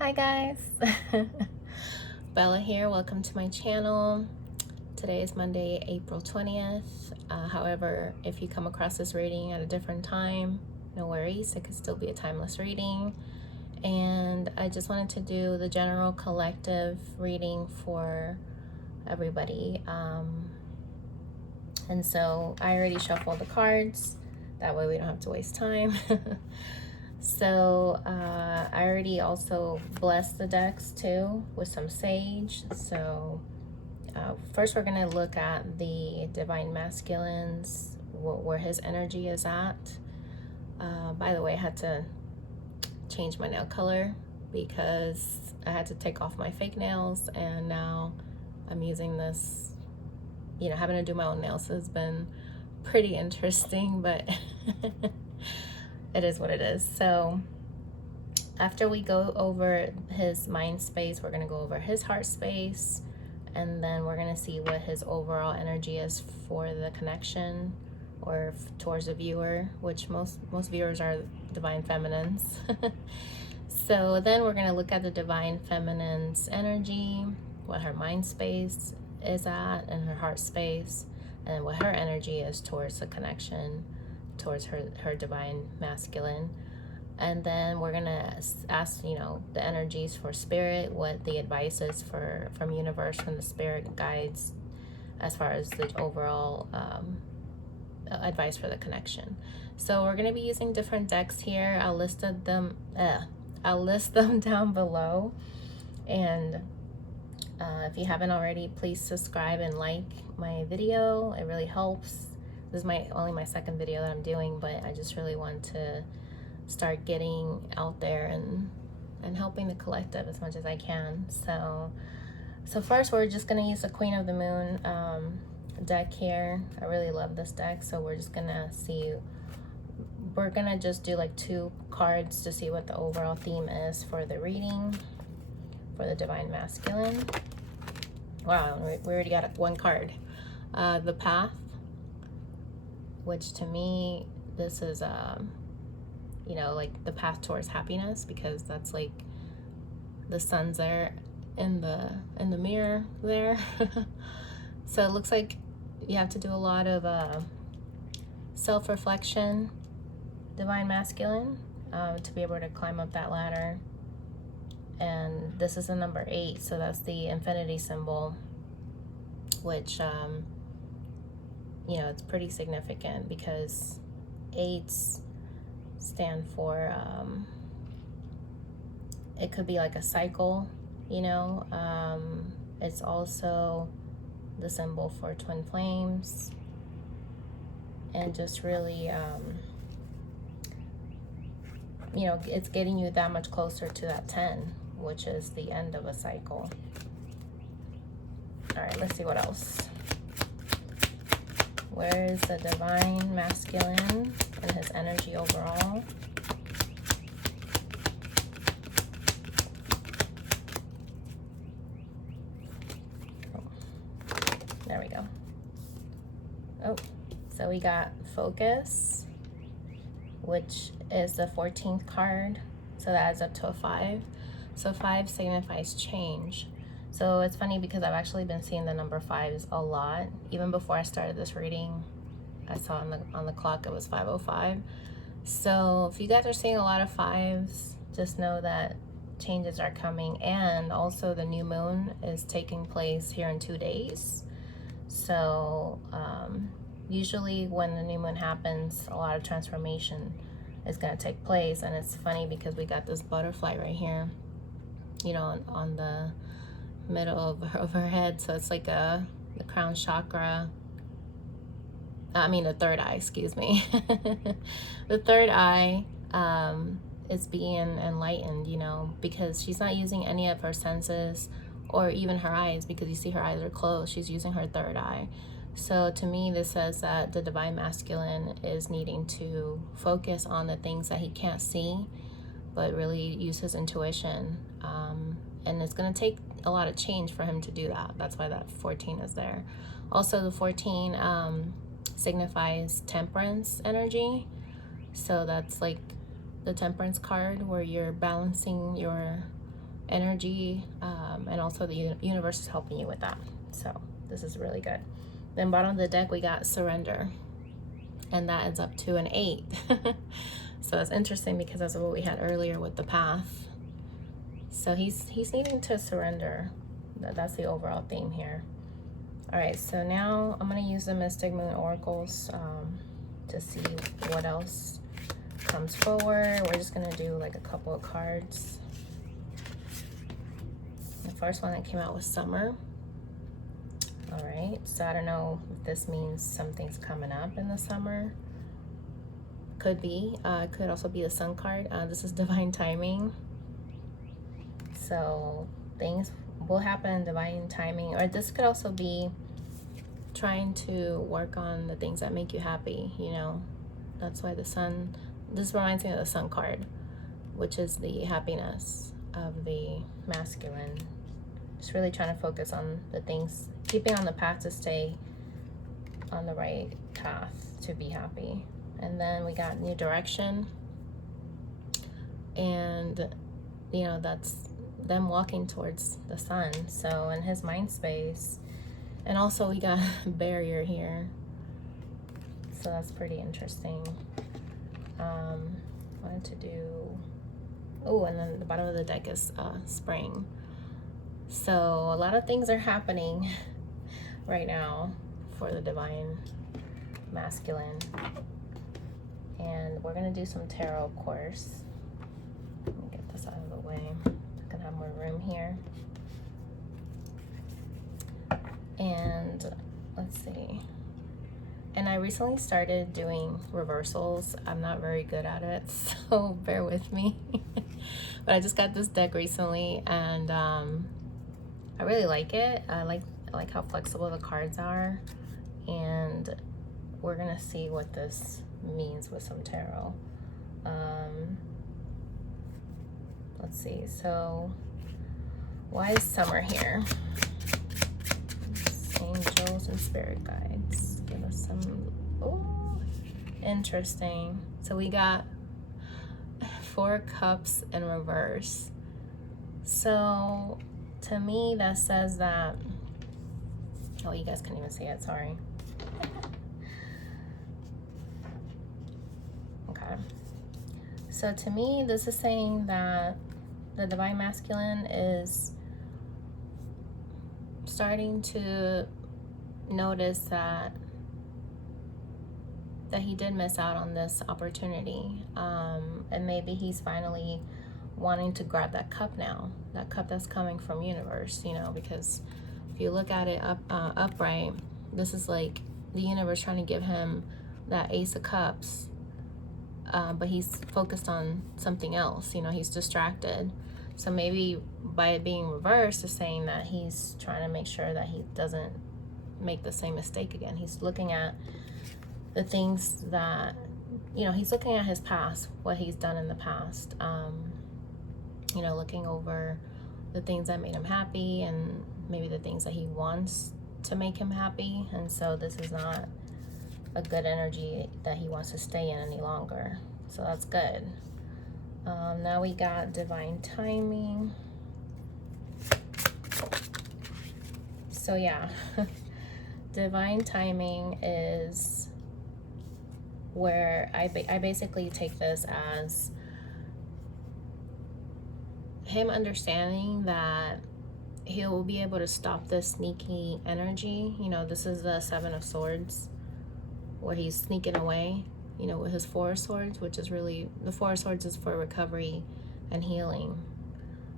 Hi guys, Bella here. Welcome to my channel. Today is Monday, April 20th. However, if you come across this reading at a different time, no worries. It could still be a timeless reading. And I just wanted to do the general collective reading for everybody. And so I already shuffled the cards. That way we don't have to waste time. So I already also blessed the decks too with some sage. So first we're going to look at the Divine Masculines, where his energy is at. By the way, I had to change my nail color because I had to take off my fake nails, and now I'm using this, having to do my own nails has been pretty interesting, but it is what it is. So after we go over his mind space, we're going to go over his heart space, and then we're going to see what his overall energy is for the connection or towards the viewer, which most viewers are divine feminines. So then we're going to look at the divine feminine's energy, what her mind space is at and her heart space, and what her energy is towards the connection towards her divine masculine. And then we're gonna ask, the energies for spirit, what the advice is from universe, from the spirit guides, as far as the overall advice for the connection. So we're gonna be using different decks here. I'll list them down below. And if you haven't already, please subscribe and like my video. It really helps. This is only my second video that I'm doing, but I just really want to start getting out there and helping the collective as much as I can. So first we're just gonna use the Queen of the Moon deck here. I really love this deck, so we're just gonna just do like 2 cards to see what the overall theme is for the reading for the Divine Masculine. Wow, we already got 1 card. The Path, which to me, this is like the path towards happiness, because that's like the sun's there in the mirror there. So it looks like you have to do a lot of self-reflection, divine masculine, to be able to climb up that ladder. And this is the number 8, so that's the infinity symbol, which it's pretty significant because 8s stand for it could be like a cycle, it's also the symbol for twin flames, and just really it's getting you that much closer to that 10, which is the end of a cycle. All right, let's see what else. Where is the divine masculine and his energy overall? There we go. Oh, so we got focus, which is the 14th card. So that adds up to a 5. So 5 signifies change. So it's funny because I've actually been seeing the number 5s a lot. Even before I started this reading, I saw on the clock it was 5:05. So if you guys are seeing a lot of 5s, just know that changes are coming. And also the new moon is taking place here in 2 days. So usually when the new moon happens, a lot of transformation is going to take place. And it's funny because we got this butterfly right here, on the middle of her head. So it's like the crown chakra. The third eye, excuse me. The third eye is being enlightened, because she's not using any of her senses or even her eyes, because you see her eyes are closed. She's using her third eye. So to me, this says that the divine masculine is needing to focus on the things that he can't see, but really use his intuition. And it's going to take a lot of change for him to do that. That's why that 14 is there. Also, the 14 signifies temperance energy. So that's like the temperance card, where you're balancing your energy, and also the universe is helping you with that. So this is really good. Then bottom of the deck, we got surrender, and that ends up to an 8. So it's interesting because that's what we had earlier with the path. So he's needing to surrender. That's the overall theme here. All right, so now I'm going to use the Mystic Moon Oracles to see what else comes forward. We're just going to do like a couple of cards. The first one that came out was Summer. All right, so I don't know if this means something's coming up in the summer. Could be. Could also be the Sun card. This is divine timing. So things will happen in divine timing. Or this could also be trying to work on the things that make you happy, you know. That's why the Sun, this reminds me of the Sun card, which is the happiness of the masculine. Just really trying to focus on the things, keeping on the path to stay on the right path to be happy. And then we got new direction, and you know, that's them walking towards the sun. So in his mind space, and also we got barrier here, so that's pretty interesting. Wanted to do, oh, and then the bottom of the deck is spring. So a lot of things are happening right now for the divine masculine. And we're gonna do some tarot, of course. Let me get this out of the way. I can have more room here. And let's see. And I recently started doing reversals. I'm not very good at it, so bear with me. But I just got this deck recently, and I really like it. I like how flexible the cards are, and we're gonna see what this means with some tarot. Let's see. So why is Summer here? Angels and spirit guides, give us some. Oh, interesting. So we got 4 cups in reverse. So to me that says that, oh, you guys can't even see it, sorry. Okay, so to me this is saying that the divine masculine is starting to notice that he did miss out on this opportunity, and maybe he's finally wanting to grab that cup now, that cup that's coming from universe, you know, because if you look at it upright, this is like the universe trying to give him that Ace of Cups, but he's focused on something else, you know, he's distracted. So maybe by it being reversed is saying that he's trying to make sure that he doesn't make the same mistake again. He's looking at the things that, you know, he's looking at his past, what he's done in the past, you know, looking over the things that made him happy and maybe the things that he wants to make him happy. And so this is not a good energy that he wants to stay in any longer. So that's good. Now we got divine timing. So yeah, divine timing is where I basically take this as him understanding that he'll be able to stop this sneaky energy. You know, this is the 7 of Swords, where he's sneaking away, you know, with his 4 of Swords, which is really, the 4 of Swords is for recovery and healing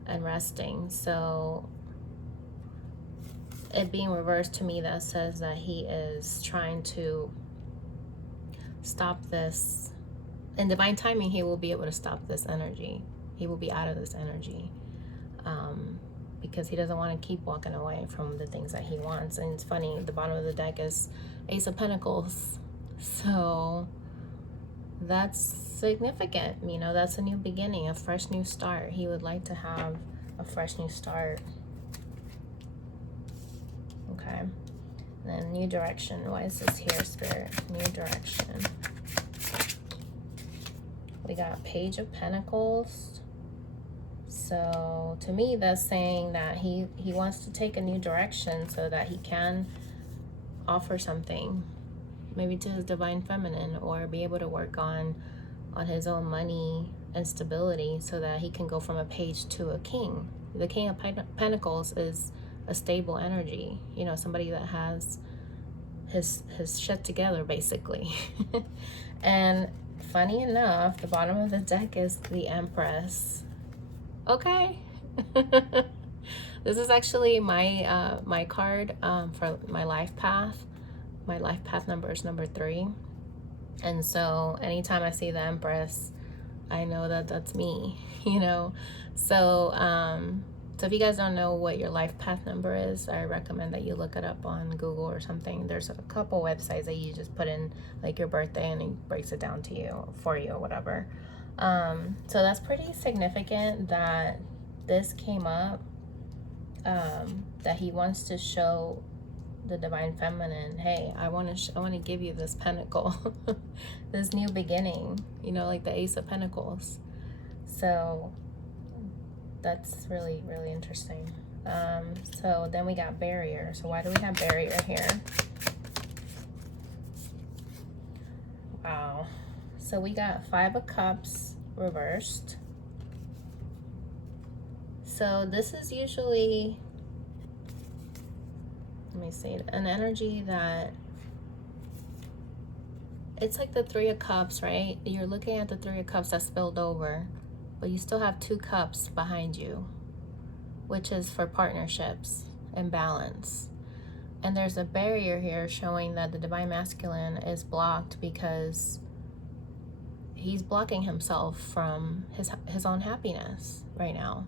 and resting. So it being reversed, to me, that says that he is trying to stop this. In divine timing, he will be able to stop this energy. He will be out of this energy, because he doesn't want to keep walking away from the things that he wants. And it's funny, the bottom of the deck is Ace of Pentacles. So that's significant, you know, that's a new beginning, a fresh new start. He would like to have a fresh new start. Okay, and then new direction. Why is this here, Spirit? New direction. We got Page of Pentacles, So to me, that's saying that he wants to take a new direction so that he can offer something, maybe to his divine feminine, or be able to work on his own money and stability so that he can go from a page to a king. The King of Pentacles is a stable energy, you know, somebody that has his shit together, basically. And funny enough, the bottom of the deck is the Empress. Okay. This is actually my my card for my life path. My life path number is number 3. And so anytime I see the Empress, I know that that's me, you know. So so if you guys don't know what your life path number is, I recommend that you look it up on Google or something. There's a couple websites that you just put in like your birthday and it breaks it down to you, for you, or whatever. So that's pretty significant that this came up, that he wants to show the divine feminine, hey, I want to give you this pentacle, this new beginning, you know, like the Ace of Pentacles. So that's really, really interesting. So then we got barrier. So why do we have barrier here? Wow. So we got 5 of Cups reversed. So this is usually, let me see, an energy that, it's like the 3 of Cups, right? You're looking at the 3 of Cups that spilled over, but you still have 2 cups behind you, which is for partnerships and balance. And there's a barrier here showing that the divine masculine is blocked because he's blocking himself from his own happiness right now.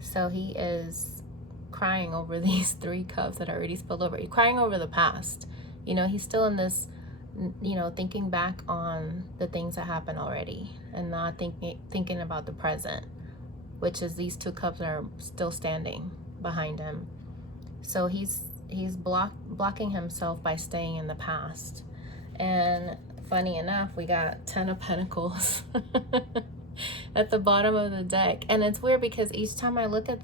So he is crying over these 3 cups that are already spilled over. He's crying over the past. You know, he's still in this, you know, thinking back on the things that happened already and not thinking about the present, which is these 2 cups are still standing behind him. So he's blocking himself by staying in the past. And funny enough, we got 10 of Pentacles at the bottom of the deck. And it's weird because each time I look at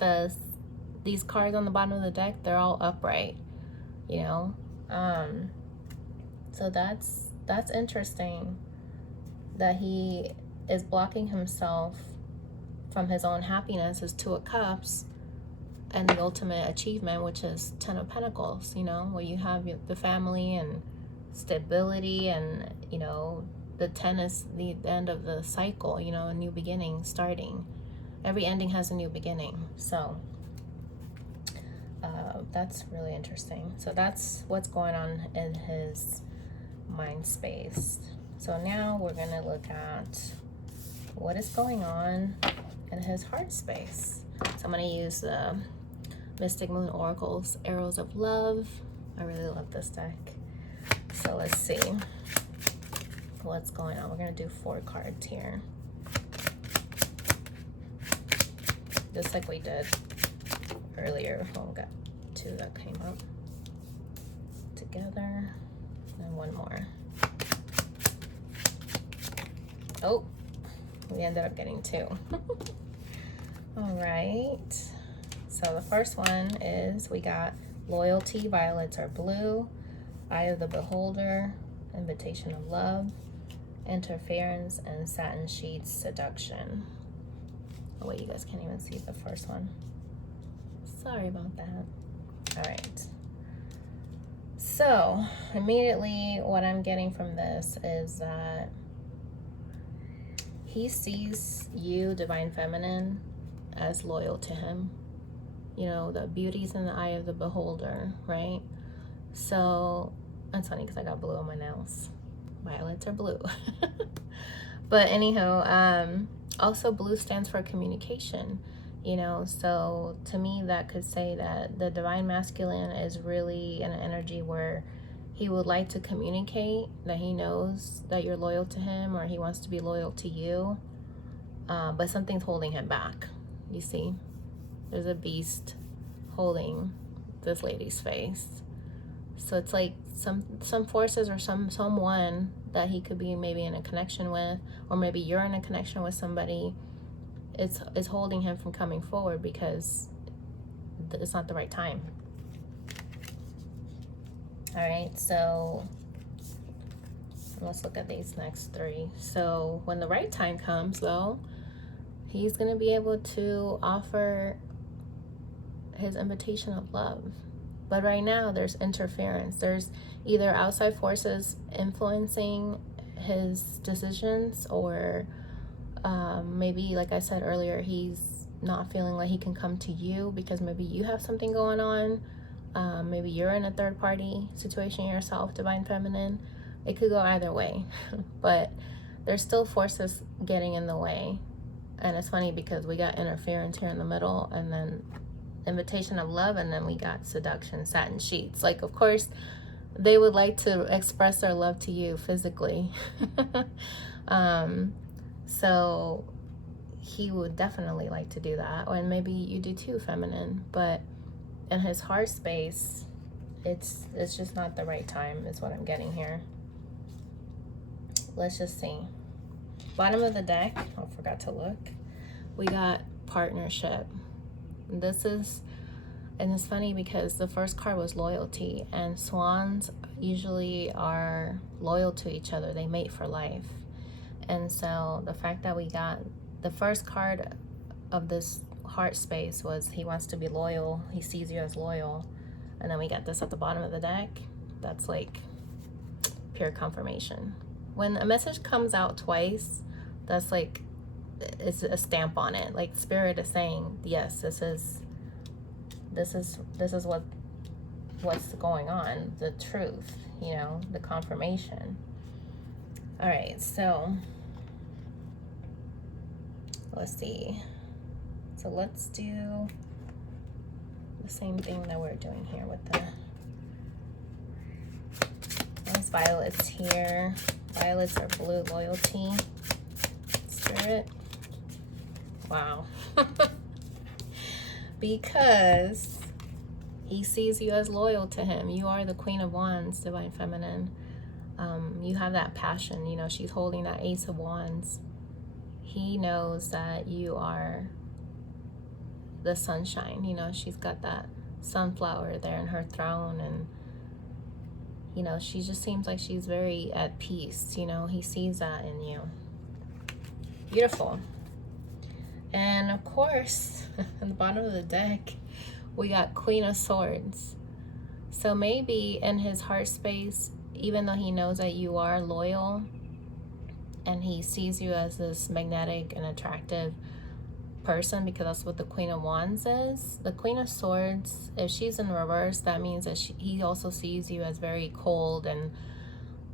these cards on the bottom of the deck, they're all upright, you know. So that's interesting that he is blocking himself from his own happiness, his 2 of Cups, and the ultimate achievement, which is 10 of Pentacles, you know, where you have the family and stability, and, you know, the 10 is the end of the cycle, you know, a new beginning starting. Every ending has a new beginning. So that's really interesting. So that's what's going on in his mind space. So now we're going to look at what is going on in his heart space. So I'm going to use the Mystic Moon Oracle's Arrows of Love. I really love this deck. So let's see what's going on. We're going to do 4 cards here, just like we did earlier. Oh, we got 2 that came up together, and 1 more. Oh, we ended up getting 2. All right, so the first one is, we got Loyalty, Violets are Blue, Eye of the Beholder, Invitation of Love, Interference, and Satin Sheets, Seduction. Oh wait, you guys can't even see the first one. Sorry about that. All right. So immediately what I'm getting from this is that he sees you, divine feminine, as loyal to him. You know, the beauty's in the eye of the beholder, right? So that's funny because I got blue on my nails. Violets are blue. But anyhow, also blue stands for communication, you know. So to me, that could say that the divine masculine is really an energy where he would like to communicate that he knows that you're loyal to him, or he wants to be loyal to you, but something's holding him back. You see, there's a beast holding this lady's face. So it's like some forces or someone that he could be maybe in a connection with, or maybe you're in a connection with somebody, it's holding him from coming forward because it's not the right time. All right, so let's look at these next three. So when the right time comes, though, he's going to be able to offer his invitation of love. But right now, there's interference. There's either outside forces influencing his decisions, or maybe, like I said earlier, he's not feeling like he can come to you because maybe you have something going on. Maybe you're in a third party situation yourself, Divine Feminine. It could go either way. But there's still forces getting in the way. And it's funny because we got interference here in the middle, and then invitation of love, and then we got seduction, satin sheets. Like, of course, they would like to express their love to you physically. So he would definitely like to do that. And maybe you do too, feminine. But in his heart space, it's just not the right time is what I'm getting here. Let's just see. Bottom of the deck, I forgot to look. We got partnership. And it's funny because the first card was loyalty, and swans usually are loyal to each other. They mate for life. And so the fact that we got the first card of this heart space was he wants to be loyal. He sees you as loyal. And then we got this at the bottom of the deck. That's like pure confirmation. When a message comes out twice, that's like, it's a stamp on it. Like Spirit is saying, yes, this is what's going on, the truth, you know, the confirmation. All right, so let's see. So let's do the same thing that we're doing here with there's violets here. Violets are blue, loyalty, Spirit. Wow. Because he sees you as loyal to him. You are the Queen of Wands, Divine Feminine. You have that passion. You know, she's holding that Ace of Wands. He knows that you are the sunshine. You know, she's got that sunflower there in her throne, and you know, she just seems like she's very at peace. You know, he sees that in you. Beautiful. And of course, at the bottom of the deck, we got Queen of Swords. So maybe in his heart space, even though he knows that you are loyal and he sees you as this magnetic and attractive person, because that's what the Queen of Wands is. The Queen of Swords, if she's in reverse, that means that he also sees you as very cold and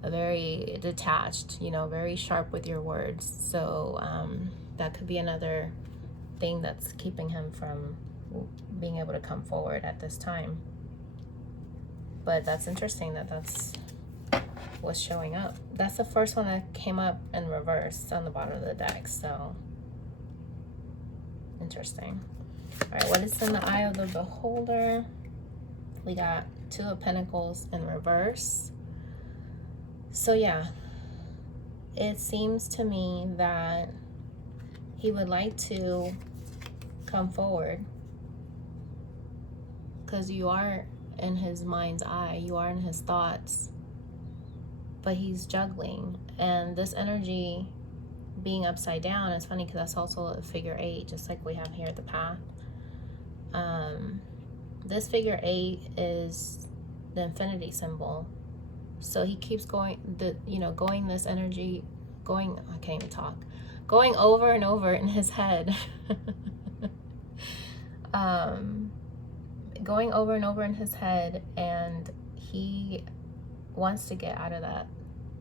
very detached, you know, very sharp with your words. So that could be another thing that's keeping him from being able to come forward at this time. But that's interesting that that's what's showing up. That's the first one that came up in reverse on the bottom of the deck. So interesting. All right, what is in the eye of the beholder? We got Two of Pentacles in reverse. So yeah, it seems to me that he would like to come forward because you are in his mind's eye, you are in his thoughts, but he's juggling. And this energy being upside down is funny because that's also a figure 8, just like we have here at the path. This figure 8 is the infinity symbol. So he keeps going, going this energy, I can't even talk, going over and over in his head. Going over and over in his head, and he wants to get out of that.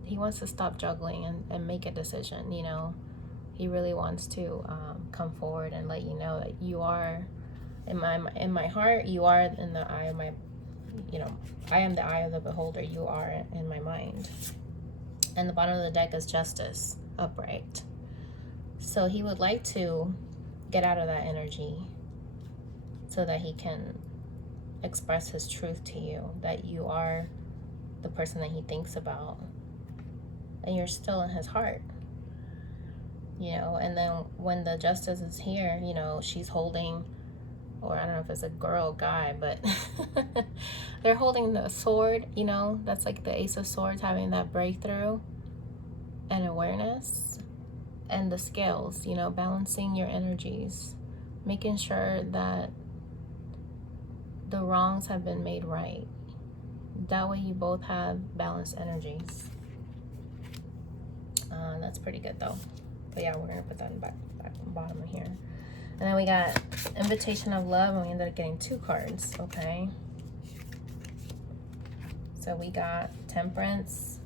He wants to stop juggling and make a decision, you know. He really wants to come forward and let you know that you are, in my heart, you are in the eye of my, I am the eye of the beholder. You are in my mind. And the bottom of the deck is Justice, upright. So he would like to get out of that energy so that he can express his truth to you, that you are the person that he thinks about, and you're still in his heart. you know. And then when the justice is here, you know, she's holding, or I don't know if it's a girl or guy, but they're holding the sword, you know. That's like the Ace of Swords, having that breakthrough and awareness. And the scales, you know, balancing your energies, making sure that the wrongs have been made right. That way you both have balanced energies. That's pretty good though. But yeah, we're gonna put that in back bottom of here. And then we got Invitation of Love, and we ended up getting 2 cards. Okay, so we got Temperance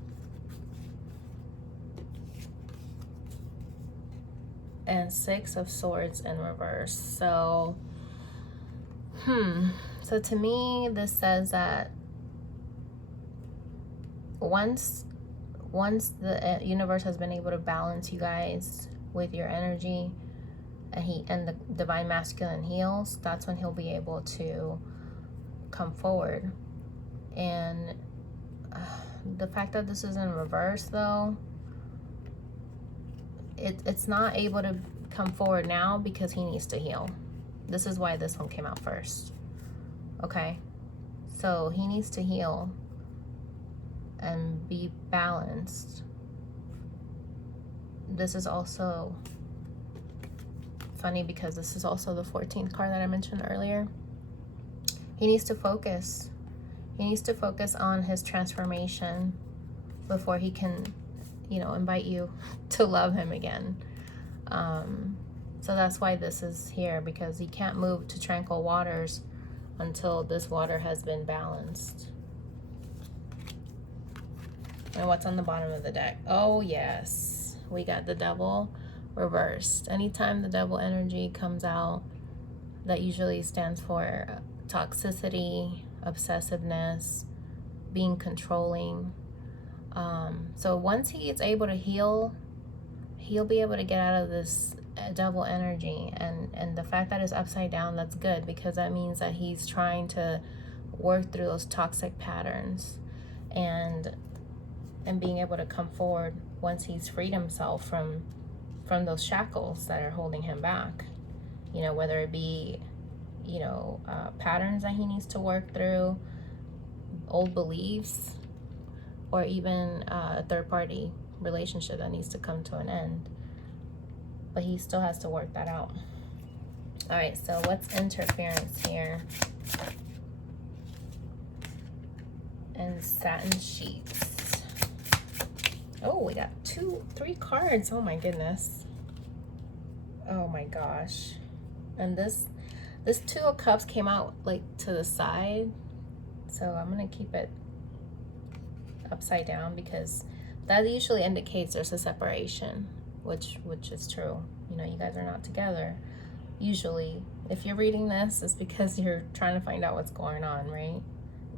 and 6 of Swords in reverse. So so to me, this says that once the universe has been able to balance you guys with your energy, and the divine masculine heals, that's when he'll be able to come forward. And the fact that this is in reverse though, it's not able to come forward now because he needs to heal. This is why this one came out first. Okay, so he needs to heal and be balanced. This is also funny because this is also the 14th card that I mentioned earlier. He needs to focus. He needs to focus on his transformation before he can, you know, invite you to love him again. So that's why this is here, because he can't move to tranquil waters until this water has been balanced. And what's on the bottom of the deck? Oh yes, we got the Devil reversed. Anytime the Devil energy comes out, that usually stands for toxicity, obsessiveness, being controlling. So once he is able to heal, he'll be able to get out of this Devil energy. And the fact that it's upside down, that's good, because that means that he's trying to work through those toxic patterns and being able to come forward once he's freed himself from those shackles that are holding him back. You know, whether it be, you know, patterns that he needs to work through, old beliefs, or even a third-party relationship that needs to come to an end. But he still has to work that out. All right, so what's interference here? And satin sheets. Oh, we got 3 cards. Oh my goodness. Oh my gosh. And this 2 of Cups came out like to the side. So I'm gonna keep it upside down because that usually indicates there's a separation, which is true. You know, you guys are not together. Usually, if you're reading this, it's because you're trying to find out what's going on, right?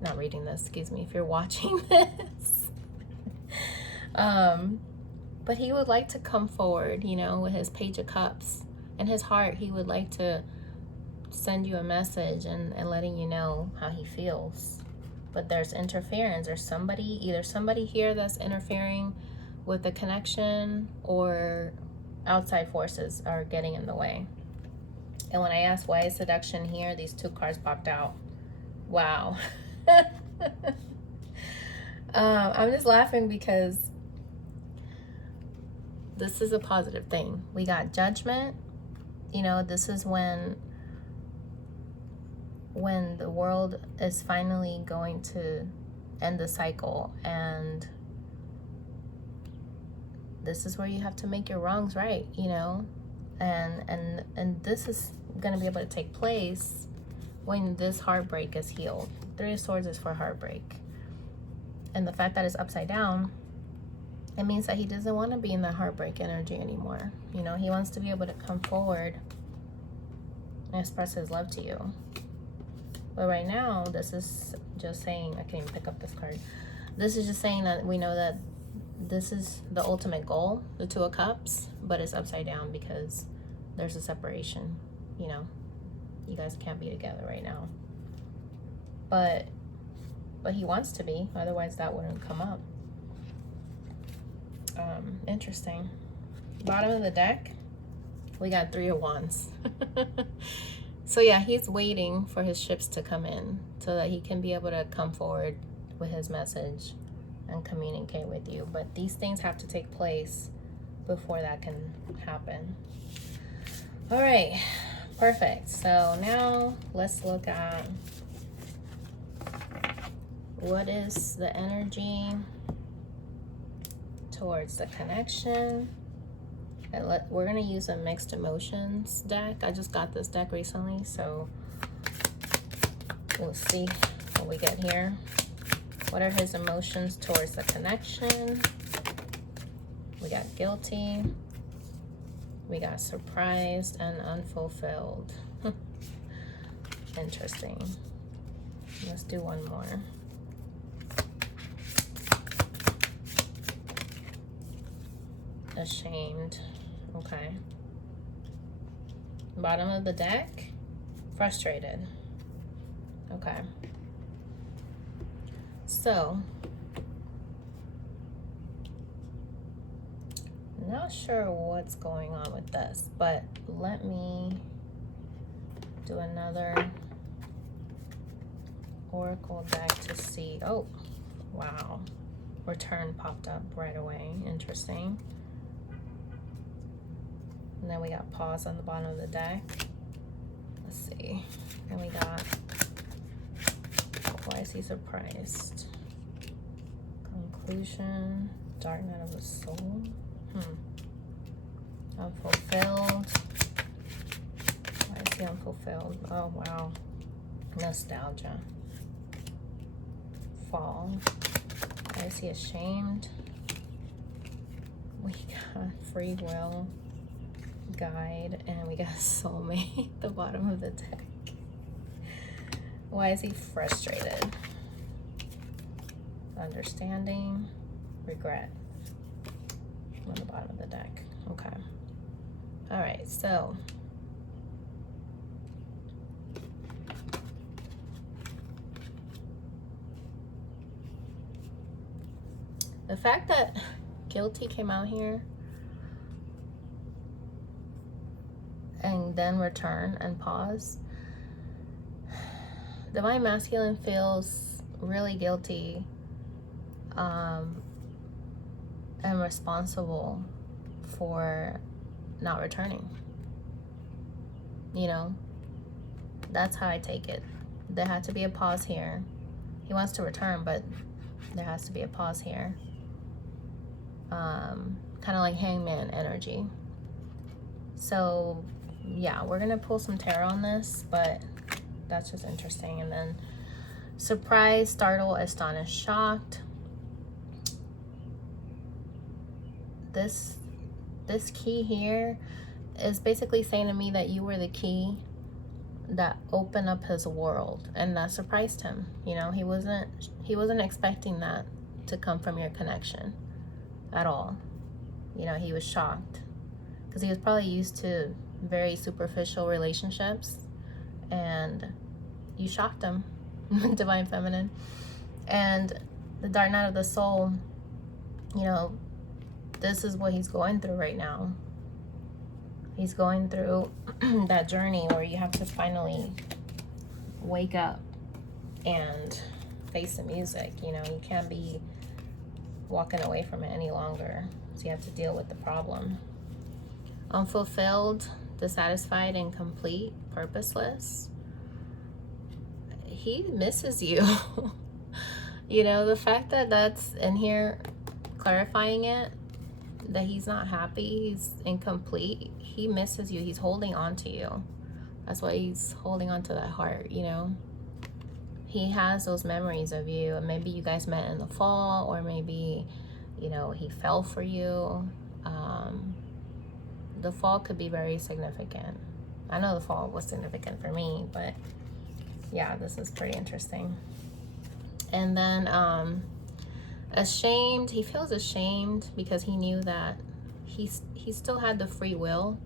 Not reading this, excuse me, if you're watching this. But he would like to come forward, you know, with his Page of Cups. In his heart, he would like to send you a message and letting you know how he feels. But there's interference. There's somebody, either somebody here that's interfering with the connection, or outside forces are getting in the way. And when I asked why is seduction here, these 2 cards popped out. Wow. I'm just laughing because this is a positive thing. We got Judgment. You know, this is when the world is finally going to end the cycle, and this is where you have to make your wrongs right, you know, and this is going to be able to take place when this heartbreak is healed. 3 of Swords is for heartbreak, and the fact that it's upside down, it means that he doesn't want to be in that heartbreak energy anymore. You know, he wants to be able to come forward and express his love to you. But right now, this is just saying, I can't even pick up this card. This is just saying that we know that this is the ultimate goal, the 2 of Cups, but it's upside down because there's a separation. You know, you guys can't be together right now. But he wants to be, otherwise that wouldn't come up. Interesting. Bottom of the deck, we got 3 of Wands. So yeah, he's waiting for his ships to come in so that he can be able to come forward with his message and communicate with you. But these things have to take place before that can happen. All right, perfect. So now let's look at what is the energy towards the connection. We're going to use a mixed emotions deck. I just got this deck recently, so we'll see what we get here. What are his emotions towards the connection? We got guilty. We got surprised and unfulfilled. Interesting. Let's do one more. Ashamed. Okay. Bottom of the deck, frustrated. Okay. So, not sure what's going on with this, but let me do another oracle deck to see. Oh, wow. Return popped up right away. Interesting. And then we got pause on the bottom of the deck. Let's see. And we got, why is he surprised? Conclusion, dark night of the soul. Unfulfilled. Why is he unfulfilled? Oh, wow. Nostalgia. Fall. Why is he ashamed? We got free will. Guide, and we got soulmate at the bottom of the deck. Why is he frustrated? Understanding, regret on the bottom of the deck. Okay. All right, so the fact that guilty came out here and then return and pause. Divine Masculine feels really guilty and responsible for not returning. You know, that's how I take it. There had to be a pause here. He wants to return, but there has to be a pause here. Kind of like hangman energy. So yeah, we're gonna pull some tarot on this, but that's just interesting. And then surprised, startled, astonished, shocked. This key here is basically saying to me that you were the key that opened up his world, and that surprised him. You know, he wasn't expecting that to come from your connection at all. You know, he was shocked because he was probably used to very superficial relationships, and you shocked him. Divine Feminine. And the dark night of the soul, you know, this is what he's going through right now. He's going through that journey where you have to finally wake up and face the music. You know, you can't be walking away from it any longer, so you have to deal with the problem. Unfulfilled, dissatisfied, incomplete, purposeless. He misses you. You know, the fact that that's in here clarifying it, that he's not happy, he's incomplete, he misses you, he's holding on to you. That's why he's holding on to that heart, you know. He has those memories of you, and maybe you guys met in the fall, or maybe, you know, he fell for you. The fall could be very significant. I know the fall was significant for me, but yeah, this is pretty interesting. And then ashamed, he feels ashamed because he knew that he still had the free will,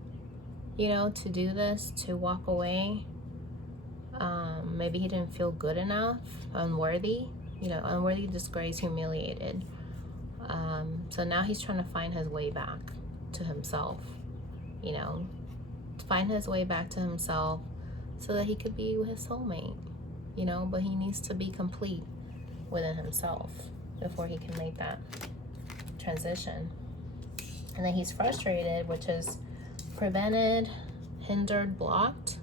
you know, to do this, to walk away. Maybe he didn't feel good enough, unworthy, you know, unworthy, disgraced, humiliated. So now he's trying to find his way back to himself, you know, to find his way back to himself so that he could be with his soulmate, you know, but he needs to be complete within himself before he can make that transition. And then he's frustrated, which is prevented, hindered, blocked.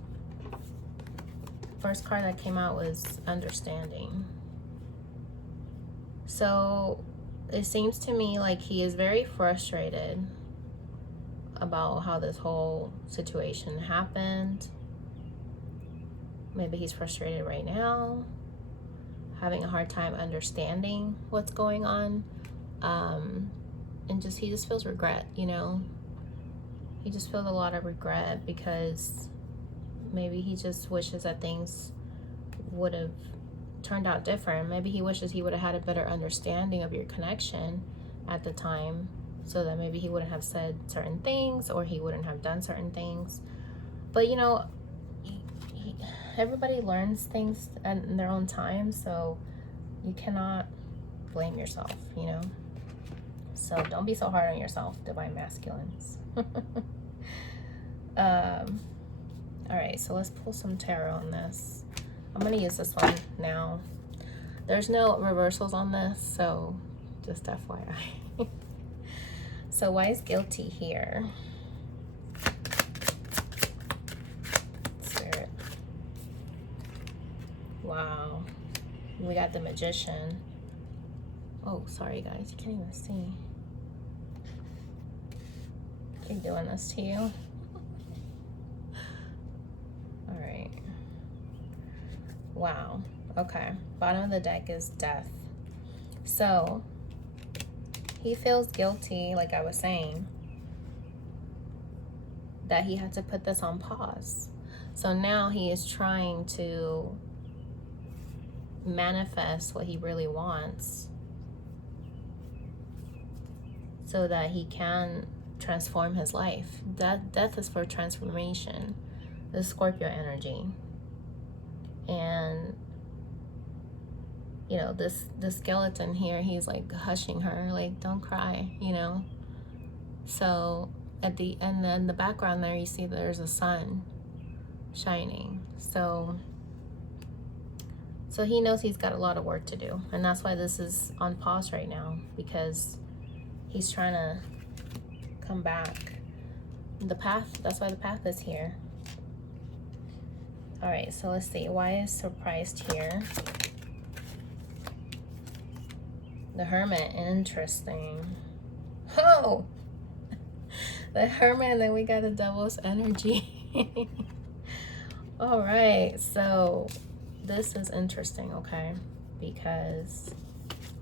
First card that came out was understanding. So it seems to me like he is very frustrated about how this whole situation happened. Maybe he's frustrated right now, having a hard time understanding what's going on. And he just feels regret, you know? He just feels a lot of regret because maybe he just wishes that things would have turned out different. Maybe he wishes he would have had a better understanding of your connection at the time, so that maybe he wouldn't have said certain things or he wouldn't have done certain things. But you know, everybody learns things in their own time, so you cannot blame yourself, you know? So don't be so hard on yourself, divine masculines. All right, so let's pull some tarot on this. I'm gonna use this one now. There's no reversals on this, so just FYI. So why is guilty here? Spirit. Wow. We got the Magician. Oh, sorry guys, you can't even see. Keep doing this to you. All right. Wow. Okay. Bottom of the deck is Death. So he feels guilty, like I was saying, that he had to put this on pause. So now he is trying to manifest what he really wants so that he can transform his life. Death is for transformation. The Scorpio energy. And you know, this skeleton here, he's like hushing her, like, don't cry, you know. So and then in the background there, you see there's a sun shining. So he knows he's got a lot of work to do, and that's why this is on pause right now, because he's trying to come back. The path, that's why the path is here. All right, so let's see, why is surprised here? The Hermit, interesting. Oh, the Hermit, and then we got the Devil's energy. All right, so this is interesting, okay? Because,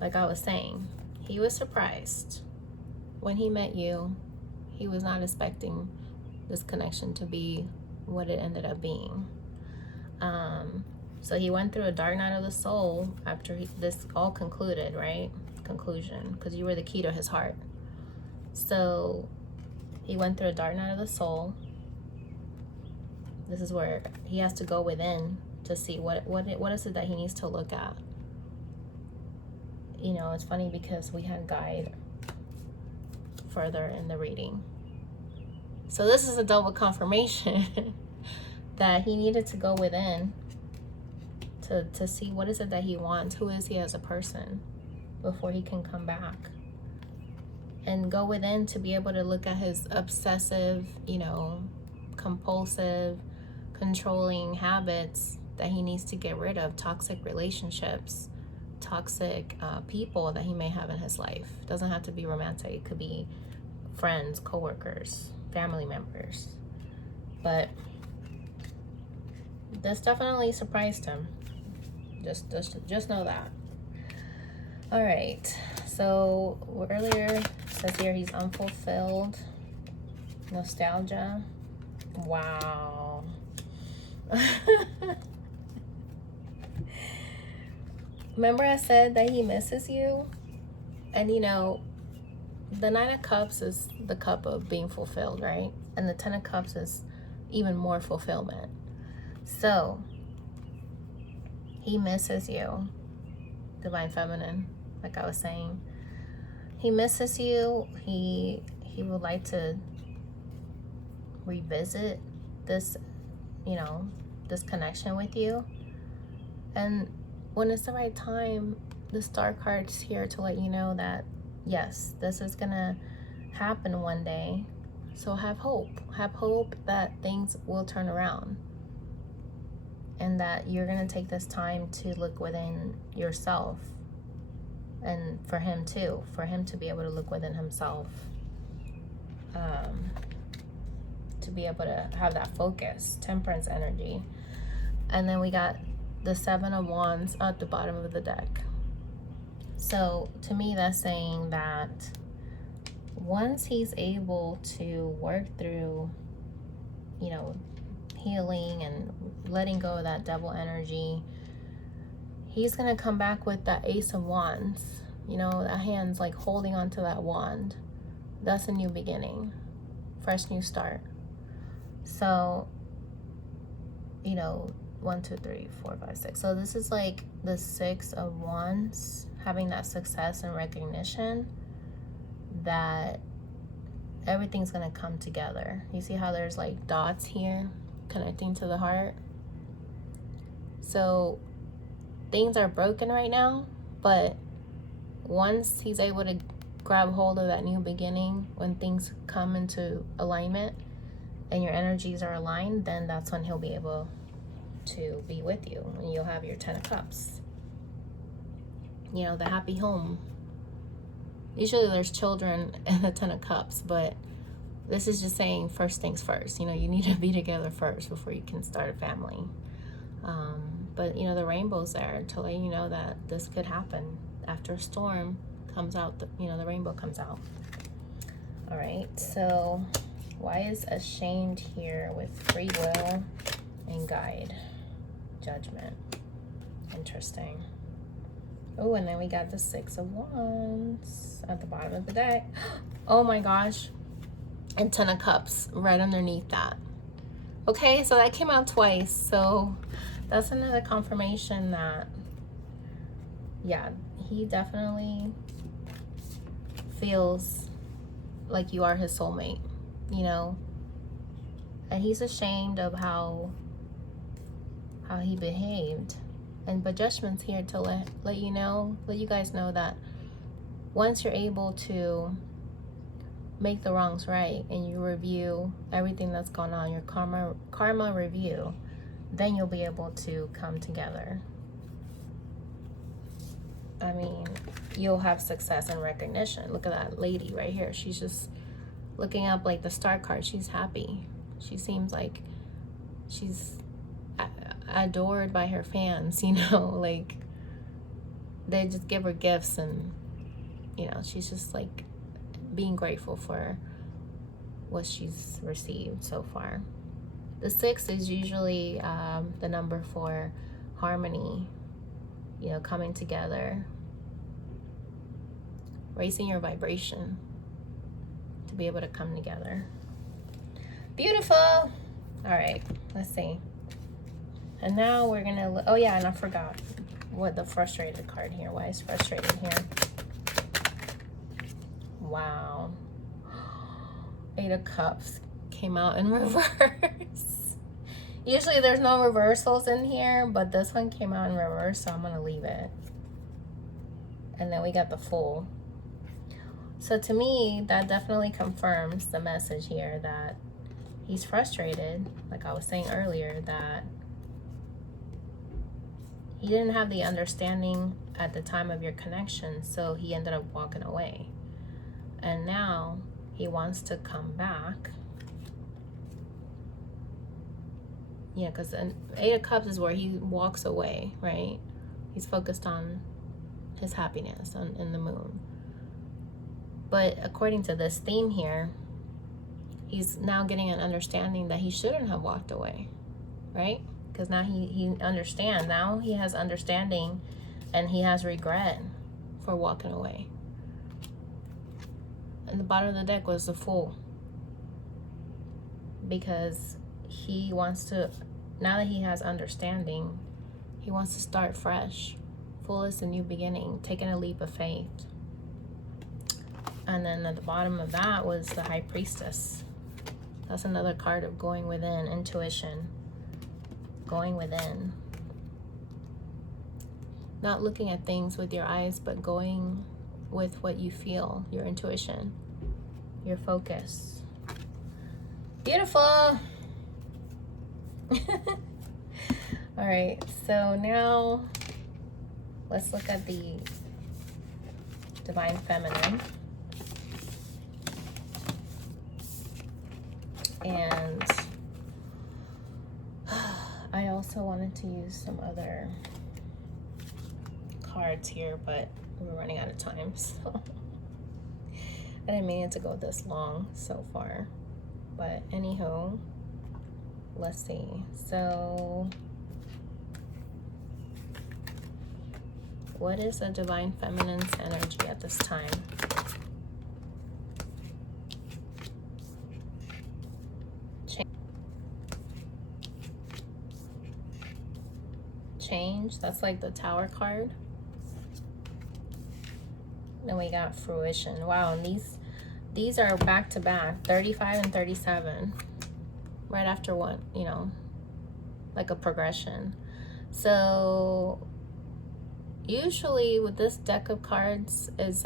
like I was saying, he was surprised when he met you. He was not expecting this connection to be what it ended up being. So he went through a dark night of the soul after this all concluded, right? Conclusion, because you were the key to his heart. So he went through a dark night of the soul. This is where he has to go within to see what is it that he needs to look at. You know, it's funny because we had guide further in the reading. So this is a double confirmation that he needed to go within to see what is it that he wants, who is he as a person, before he can come back. And go within to be able to look at his obsessive, you know, compulsive, controlling habits that he needs to get rid of, toxic relationships, toxic people that he may have in his life. It doesn't have to be romantic. It could be friends, coworkers, family members. But this definitely surprised him. Just know that. All right, so earlier it says here he's unfulfilled. Nostalgia. Wow. Remember I said that he misses you? And you know, the Nine of Cups is the cup of being fulfilled, right? And the Ten of Cups is even more fulfillment. So he misses you, Divine Feminine, like I was saying. He misses you. He he would like to revisit this, you know, this connection with you. And when it's the right time, the star card's here to let you know that yes, this is gonna happen one day. So have hope. Have hope that things will turn around, and that you're gonna take this time to look within yourself, and for him too, for him to be able to look within himself, to be able to have that focus, temperance energy. And then we got the 7 of Wands at the bottom of the deck. So to me, that's saying that once he's able to work through, you know, healing and letting go of that devil energy, he's gonna come back with that Ace of Wands. You know, that hand's like holding onto that wand. That's a new beginning, fresh new start. So, you know, 1, 2, 3, 4, 5, 6. So this is like the 6 of Wands, having that success and recognition that everything's gonna come together. You see how there's like dots here connecting to the heart? So things are broken right now, but once he's able to grab hold of that new beginning, when things come into alignment and your energies are aligned, then that's when he'll be able to be with you, and you'll have your 10 of Cups. You know, the happy home. Usually there's children in the 10 of Cups, but this is just saying first things first. You know, you need to be together first before you can start a family. But, you know, the rainbow's there to let you know that this could happen. After a storm comes out, the rainbow comes out. All right, so why is ashamed here with free will and guide? Judgment. Interesting. Oh, and then we got the 6 of Wands at the bottom of the deck. Oh my gosh. And 10 of Cups right underneath that. Okay, so that came out twice. So that's another confirmation that, yeah, he definitely feels like you are his soulmate, you know? And he's ashamed of how he behaved. But Judgment's here to let you guys know that once you're able to make the wrongs right and you review everything that's gone on, your karma review, then you'll be able to come together. I mean, you'll have success and recognition. Look at that lady right here. She's just looking up like the star card. She's happy. She seems like she's adored by her fans, you know, like they just give her gifts, and you know, she's just like being grateful for what she's received so far. The 6 is usually the number for harmony, you know, coming together, raising your vibration to be able to come together. Beautiful. All right, let's see. And now we're gonna, oh yeah, and I forgot what the frustrated card here. Why is frustrated here? Wow. 8 of Cups came out in reverse. Usually there's no reversals in here, but this one came out in reverse, so I'm gonna leave it. And then we got the Fool. So to me, that definitely confirms the message here that he's frustrated, like I was saying earlier, that he didn't have the understanding at the time of your connection, so he ended up walking away. And now he wants to come back. Yeah, because an 8 of Cups is where he walks away, right? He's focused on his happiness in the moon. But according to this theme here, he's now getting an understanding that he shouldn't have walked away, right? Because now he understands. Now he has understanding, and he has regret for walking away. And the bottom of the deck was the Fool. Because he wants to, now that he has understanding, he wants to start fresh. Fool is a new beginning, taking a leap of faith. And then at the bottom of that was the High Priestess. That's another card of going within, intuition. Going within. Not looking at things with your eyes, but going with what you feel, your intuition, your focus. Beautiful. All right, so now let's look at the Divine Feminine. And I also wanted to use some other cards here, but we're running out of time, so I didn't mean it to go this long so far. But anywho, let's see. So what is the Divine Feminine's energy at this time? Change. That's like the Tower card. Then we got Fruition. Wow, and these are back to back, 35 and 37, right after one, you know, like a progression. So usually with this deck of cards is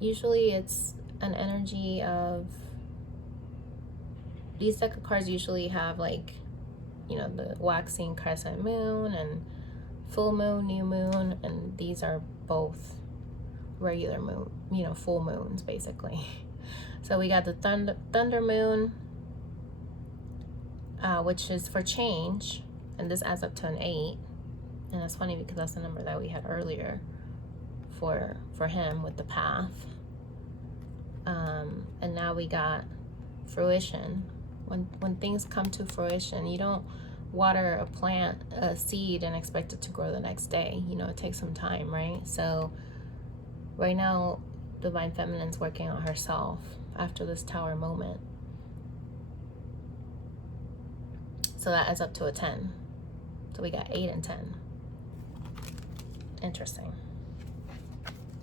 usually it's an energy of, these deck of cards usually have like, you know, the waxing crescent moon and full moon, new moon, and these are both regular moon, you know, full moons basically. So we got the thunder moon, which is for change, and this adds up to an 8, and it's funny because that's the number that we had earlier for him with the path. And now we got fruition. When things come to fruition, you don't water a plant, a seed, and expect it to grow the next day. You know, it takes some time, right? So right now, Divine Feminine's working on herself after this Tower moment. So that adds up to a 10. So we got 8 and 10. Interesting.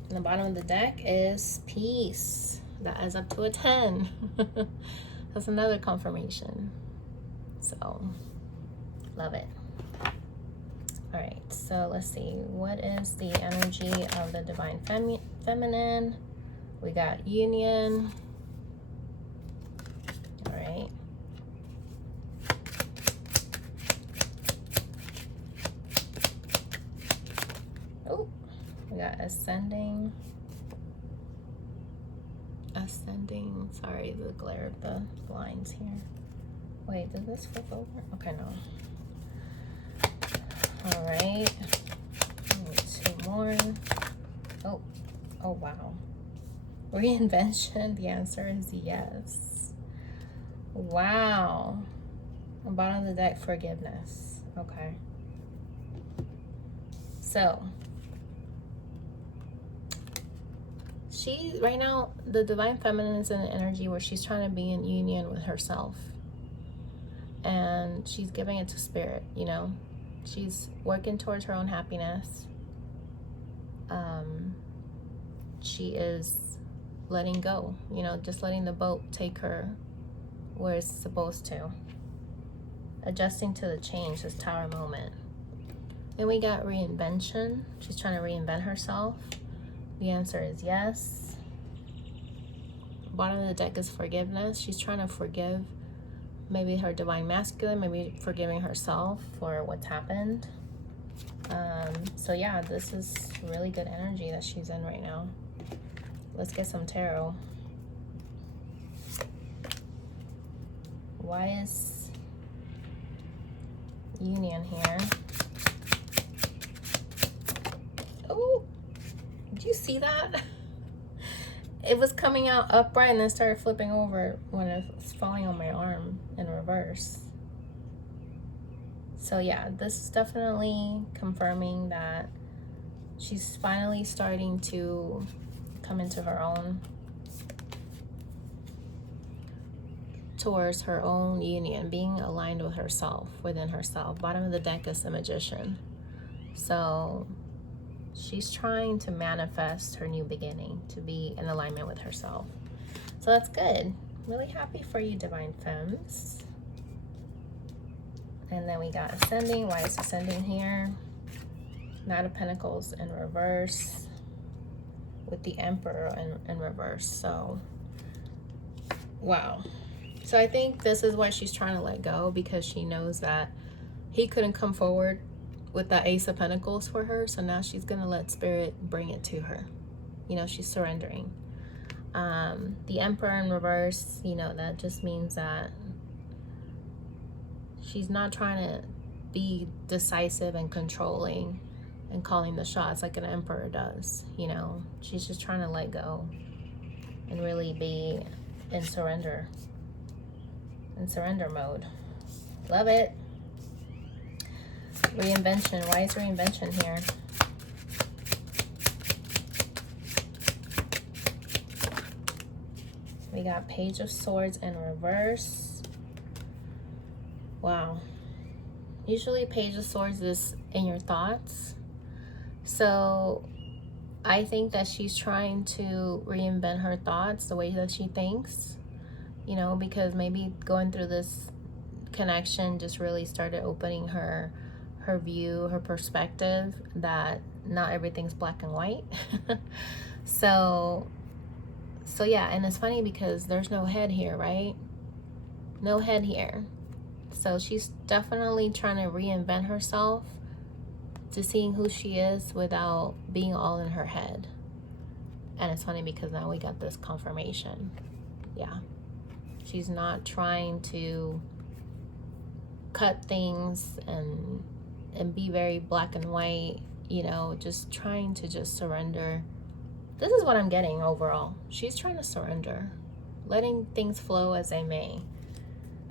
And the bottom of the deck is Peace. That adds up to a 10. That's another confirmation. So, love it. All right, so let's see. What is the energy of the Divine Feminine? We got Union. All right. Oh, we got Ascending. Sorry, the glare of the blinds here. Wait, did this flip over? Okay, no. All right, 2 more. Oh wow. Reinvention, the answer is yes. Wow. On bottom of the deck, forgiveness. Okay. So she, right now, the Divine Feminine is in an energy where she's trying to be in union with herself. And she's giving it to Spirit, you know. She's working towards her own happiness. She is letting go, you know, just letting the boat take her where it's supposed to. Adjusting to the change, this Tower moment. Then we got Reinvention. She's trying to reinvent herself. The answer is yes. Bottom of the deck is Forgiveness. She's trying to forgive maybe her Divine Masculine, maybe forgiving herself for what's happened. So yeah, this is really good energy that she's in right now. Let's get some tarot. Why is Union here? Oh, did you see that? It was coming out upright and then started flipping over when it was falling on my arm in reverse. So yeah, this is definitely confirming that she's finally starting to come into her own, towards her own union, being aligned with herself, within herself. Bottom of the deck is the Magician. So She's trying to manifest her new beginning, to be in alignment with herself. So that's good. Really happy for you, Divine Femmes. And then we got Ascending. Why is Ascending here? Knight of Pentacles in reverse with the Emperor in reverse. So, wow. So I think this is why she's trying to let go, because she knows that he couldn't come forward with that Ace of Pentacles for her. So now she's going to let Spirit bring it to her. You know, she's surrendering. The Emperor in reverse, you know, that just means that she's not trying to be decisive and controlling and calling the shots like an emperor does. You know, she's just trying to let go and really be in surrender mode. Love it. Reinvention. Why is reinvention here? We got Page of Swords in reverse. Wow. Usually Page of Swords is in your thoughts. So I think that she's trying to reinvent her thoughts, the way that she thinks, you know, because maybe going through this connection just really started opening her view, her perspective, that not everything's black and white. So yeah, and it's funny because there's no head here, right? No head here. So she's definitely trying to reinvent herself to seeing who she is without being all in her head. And it's funny because now we got this confirmation. Yeah. She's not trying to cut things and be very black and white, you know, just trying to just surrender. This is what I'm getting overall. She's trying to surrender, letting things flow as they may.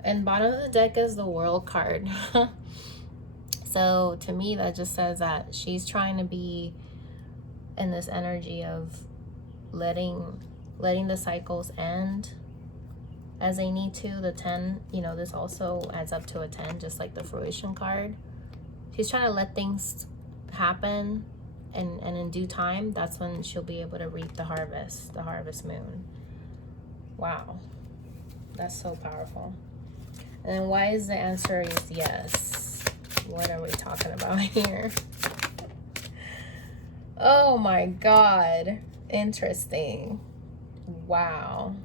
And bottom of the deck is the World card. So to me, that just says that she's trying to be in this energy of letting the cycles end as they need to. The 10, you know, this also adds up to a 10, just like the Fruition card. She's trying to let things happen, and in due time, that's when she'll be able to reap the harvest moon. Wow. That's so powerful. And then why is the answer is yes? What are we talking about here? Oh my God. Interesting. Wow.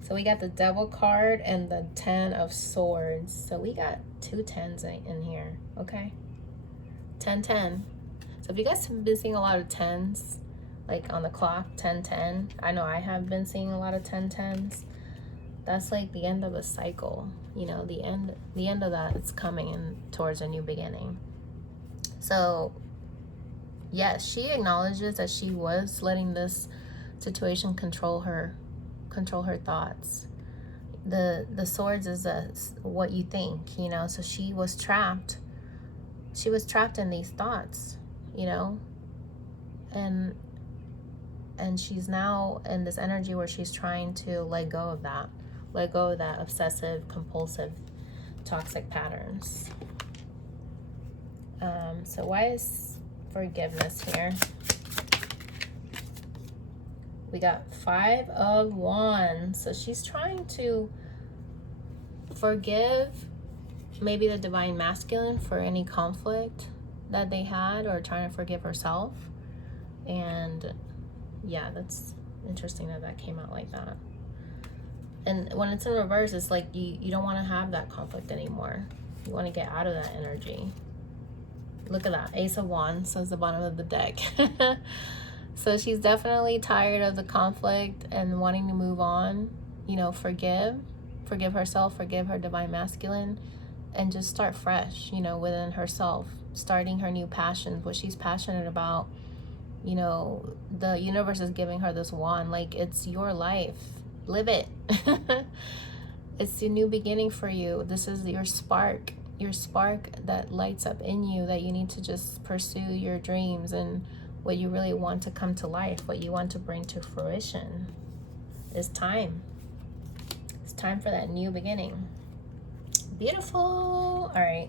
So we got the Devil card and the 10 of Swords. So we got two 10s in here. Okay. 10, 10. So if you guys have been seeing a lot of 10s, like on the clock, 10, 10. I know I have been seeing a lot of 10, 10s. That's like the end of a cycle. You know, the end of that, it's coming in towards a new beginning. So yes, she acknowledges that she was letting this situation control her thoughts. The Swords is what you think, you know. So she was trapped in these thoughts, you know, and she's now in this energy where she's trying to let go of that obsessive compulsive toxic patterns. So why is forgiveness here? We got 5 of Wands. So she's trying to forgive maybe the Divine Masculine for any conflict that they had, or trying to forgive herself. And yeah, that's interesting that came out like that. And when it's in reverse, it's like you don't want to have that conflict anymore. You want to get out of that energy. Look at that. Ace of Wands. So it's the bottom of the deck. So she's definitely tired of the conflict and wanting to move on. You know, forgive herself, forgive her Divine Masculine, and just start fresh, you know, within herself, starting her new passions, what she's passionate about. You know, the universe is giving her this wand, like, it's your life. Live it. It's a new beginning for you. This is your spark that lights up in you, that you need to just pursue your dreams and what you really want to come to life, what you want to bring to fruition. It's time. It's time for that new beginning. Beautiful. All right.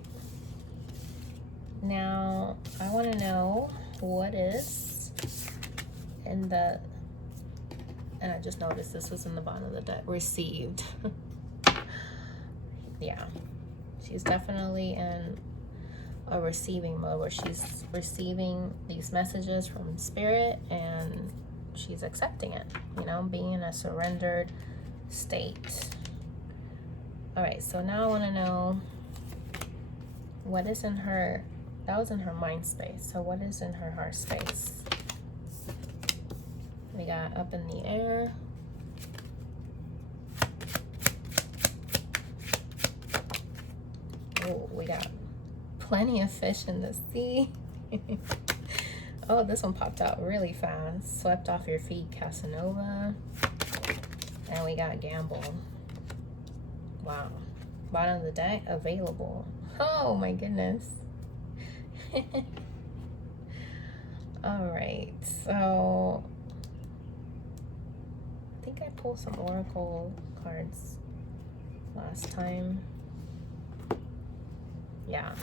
Now, I want to know, what is in the, and I just noticed this was in the bottom of the deck, received. Yeah, she's definitely in a receiving mode where she's receiving these messages from spirit and she's accepting it, you know, being in a surrendered state. All right, so now I want to know what is in her, that was in her mind space, so what is in her heart space? We got up in the air. Oh, we got plenty of fish in the sea. Oh, this one popped out really fast. Swept off your feet, Casanova. And we got gamble. Wow. Bottom of the deck, available. Oh my goodness. All right, so I think I pulled some oracle cards last time. Yeah,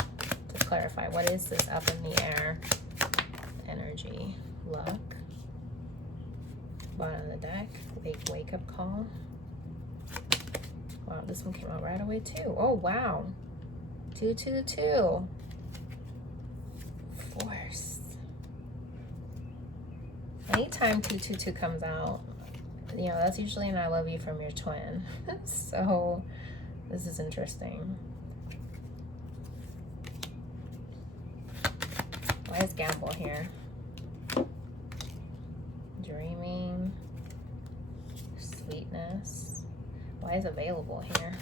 to clarify, what is this up in the air energy? Luck. Bottom of the deck, wake up call. Wow, this one came out right away too. Oh wow, 222. Force. Anytime 222 comes out, you know, that's usually an I love you from your twin. So this is interesting. Why is gamble here? Dreaming. Sweetness. Why is available here?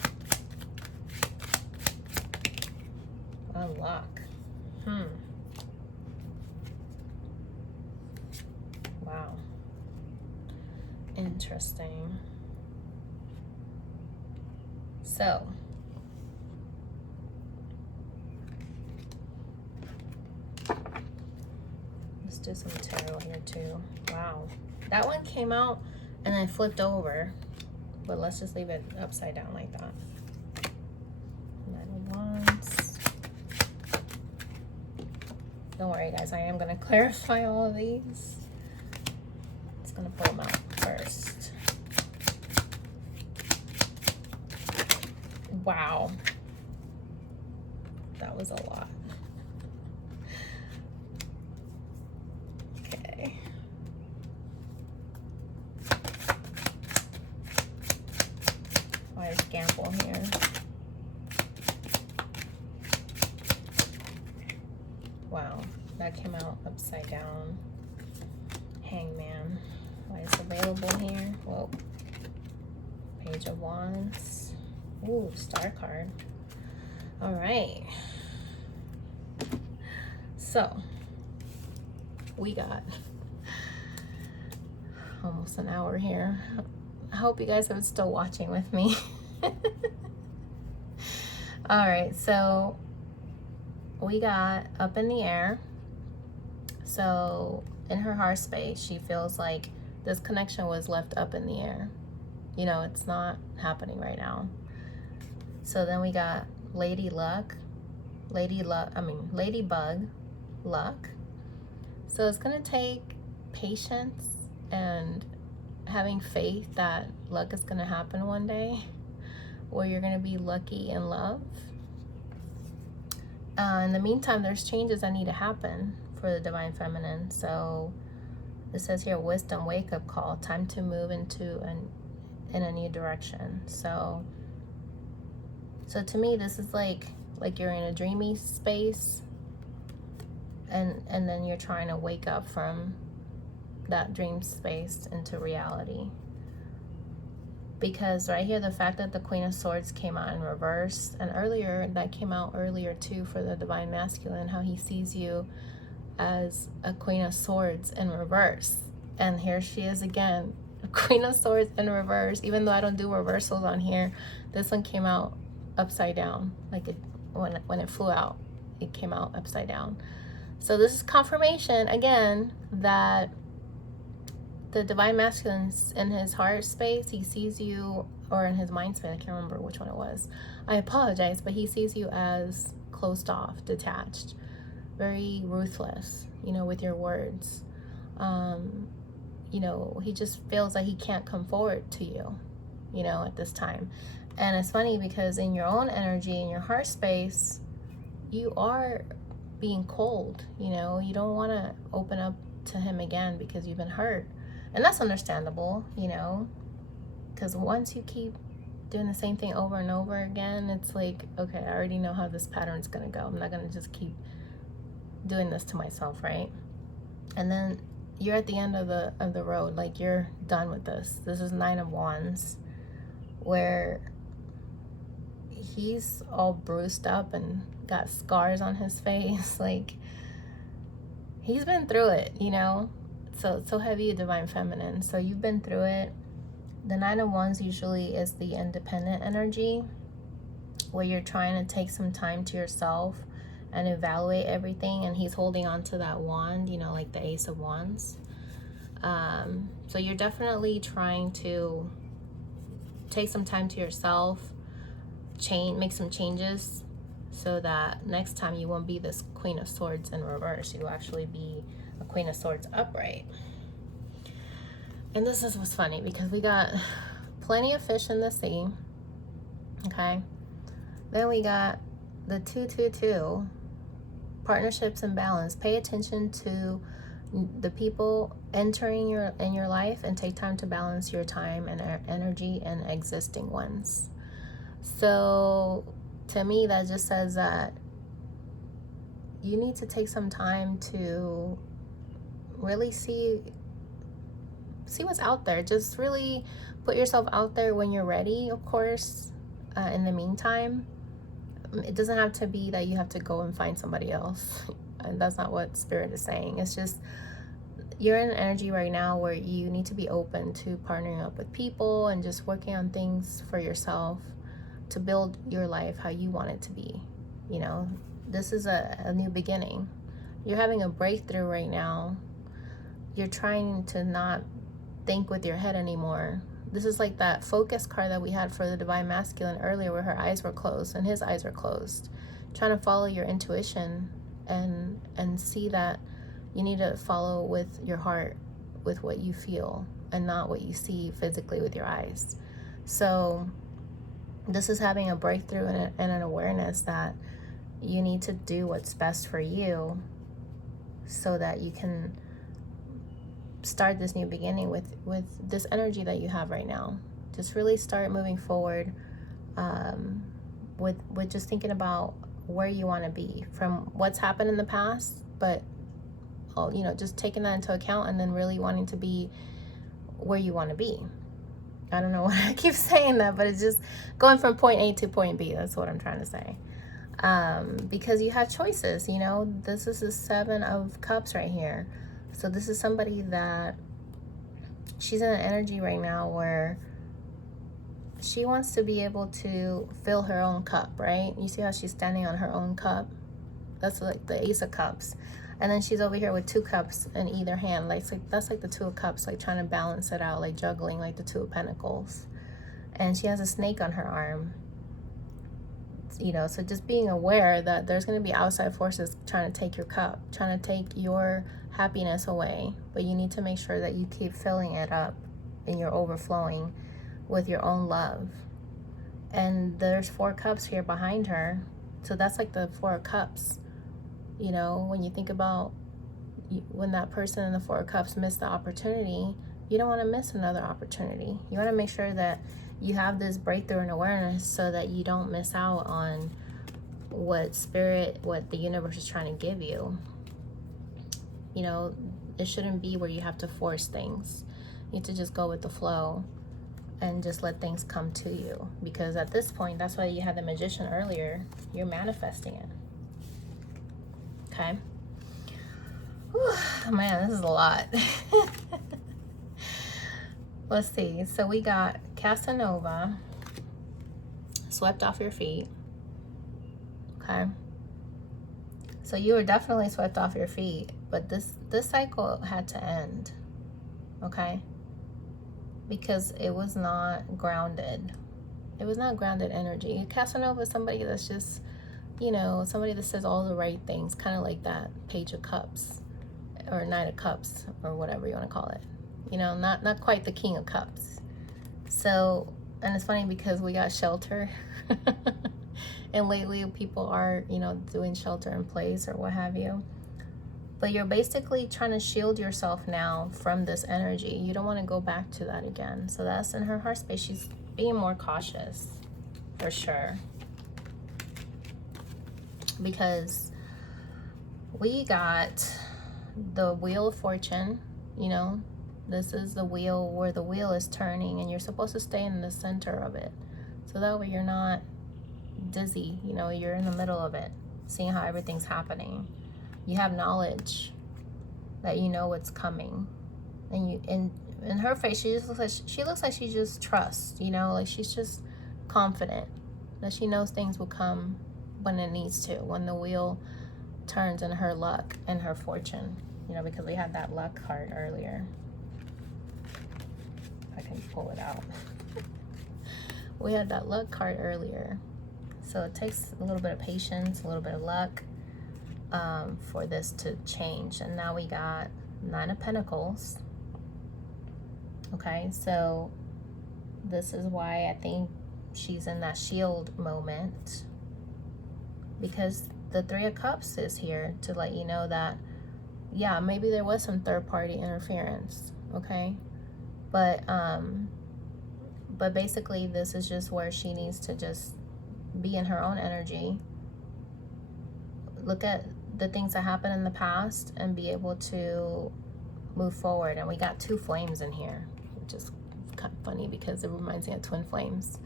Unlock. Wow. Interesting. So, let's do some tarot here too. Wow. That one came out and then flipped over. But let's just leave it upside down like that. Nine of Wands. Don't worry guys, I am going to clarify all of these. It's going to pull them out first. Wow. That was a lot. Okay. Why is gamble here? Wow, that came out upside down. Hangman. Why is available here? Whoa. Page of Wands. Ooh, star card. All right. So, we got almost an hour here. I hope you guys are still watching with me. All right, so we got up in the air. So in her heart space, she feels like this connection was left up in the air. You know, it's not happening right now. So then we got Ladybug, luck. So it's gonna take patience and having faith that luck is gonna happen one day, or you're gonna be lucky in love. In the meantime, there's changes that need to happen for the Divine Feminine. So it says here, wisdom, wake up call, time to move into in a new direction. So to me, this is like you're in a dreamy space, and then you're trying to wake up from that dream space into reality. Because right here, the fact that the Queen of Swords came out in reverse, and earlier, that came out earlier too for the Divine Masculine, how he sees you as a Queen of Swords in reverse. And here she is again, a Queen of Swords in reverse. Even though I don't do reversals on here, this one came out upside down. Like when it flew out, it came out upside down. So this is confirmation again that the Divine Masculine's in his heart space, he sees you, or in his mind space, I can't remember which one it was. I apologize, but he sees you as closed off, detached. very ruthless, with your words. He just feels like he can't come forward to you, at this time. And it's funny because in your own energy, in your heart space, you are being cold, you don't want to open up to him again because you've been hurt. And that's understandable, because once you keep doing the same thing over and over again, it's like, okay, I already know how this pattern's going to go. I'm not going to just keep doing this to myself, right? And then you're at the end of the road, like you're done with this. This is 9 of Wands, where he's all bruised up and got scars on his face. Like, he's been through it, so have you, Divine Feminine. So you've been through it. The 9 of Wands usually is the independent energy, where you're trying to take some time to yourself and evaluate everything, and he's holding on to that wand, like the Ace of Wands. So you're definitely trying to take some time to yourself, make some changes, so that next time you won't be this Queen of Swords in reverse. You'll actually be a Queen of Swords upright. And this is what's funny, because we got plenty of fish in the sea, okay? Then we got the 222, partnerships and balance. Pay attention to the people entering in your life, and take time to balance your time and energy and existing ones. So to me, that just says that you need to take some time to really see what's out there. Just really put yourself out there when you're ready, of course. In the meantime, it doesn't have to be that you have to go and find somebody else. And that's not what Spirit is saying. It's just, you're in an energy right now where you need to be open to partnering up with people and just working on things for yourself to build your life how you want it to be. This is a new beginning. You're having a breakthrough right now. You're trying to not think with your head anymore. This is like that focus card that we had for the Divine Masculine earlier, where her eyes were closed and his eyes were closed. Trying to follow your intuition and see that you need to follow with your heart, with what you feel, and not what you see physically with your eyes. So this is having a breakthrough and an awareness that you need to do what's best for you, so that you can start this new beginning with this energy that you have right now. Just really start moving forward, with just thinking about where you want to be from what's happened in the past, but just taking that into account, and then really wanting to be where you want to be. I don't know why I keep saying that, but it's just going from point A to point B. That's what I'm trying to say. Because you have choices, this is the 7 of Cups right here. So this is somebody that she's in an energy right now where she wants to be able to fill her own cup, right? You see how she's standing on her own cup? That's like the Ace of Cups. And then she's over here with 2 cups in either hand. That's like the 2 of Cups, like trying to balance it out, like juggling like the 2 of Pentacles. And she has a snake on her arm. So just being aware that there's going to be outside forces trying to take your cup, trying to take your happiness away. But you need to make sure that you keep filling it up and you're overflowing with your own love. And there's 4 cups here behind her. So that's like the 4 of Cups. When you think about when that person in the 4 of Cups missed the opportunity, you don't want to miss another opportunity. You want to make sure that you have this breakthrough and awareness, so that you don't miss out on what the universe is trying to give you. It shouldn't be where you have to force things. You need to just go with the flow and just let things come to you. Because at this point, that's why you had the Magician earlier. You're manifesting it. Okay? Whew, man, this is a lot. Let's see. So we got Casanova, swept off your feet. Okay. So you were definitely swept off your feet, but this cycle had to end. Okay. Because it was not grounded. It was not grounded energy. Casanova is somebody that's just you know, somebody that says all the right things, kind of like that Page of Cups or Knight of Cups or whatever you want to call it. You know, not quite the King of Cups. So, and it's funny because we got shelter. And lately people are, you know, doing shelter in place or what have you. But you're basically trying to shield yourself now from this energy. You don't want to go back to that again. So that's in her heart space. She's being more cautious, for sure. Because we got the Wheel of Fortune, you know. This is the wheel where the wheel is turning, and you're supposed to stay in the center of it. So that way you're not dizzy, you know, you're in the middle of it, seeing how everything's happening. You have knowledge that you know what's coming. And you in her face, she looks like she just trusts, you know, like she's just confident that she knows things will come when it needs to, when the wheel turns in her luck and her fortune, you know, because we had that luck card earlier. I can pull it out. We had that luck card earlier. So it takes a little bit of patience, a little bit of luck for this to change. And now we got Nine of Pentacles. Okay, so this is why I think she's in that shield moment, because the Three of Cups is here to let you know that, yeah, maybe there was some third-party interference, okay? But basically this is just where she needs to just be in her own energy, look at the things that happened in the past and be able to move forward. And we got two flames in here, which is kind of funny because it reminds me of twin flames.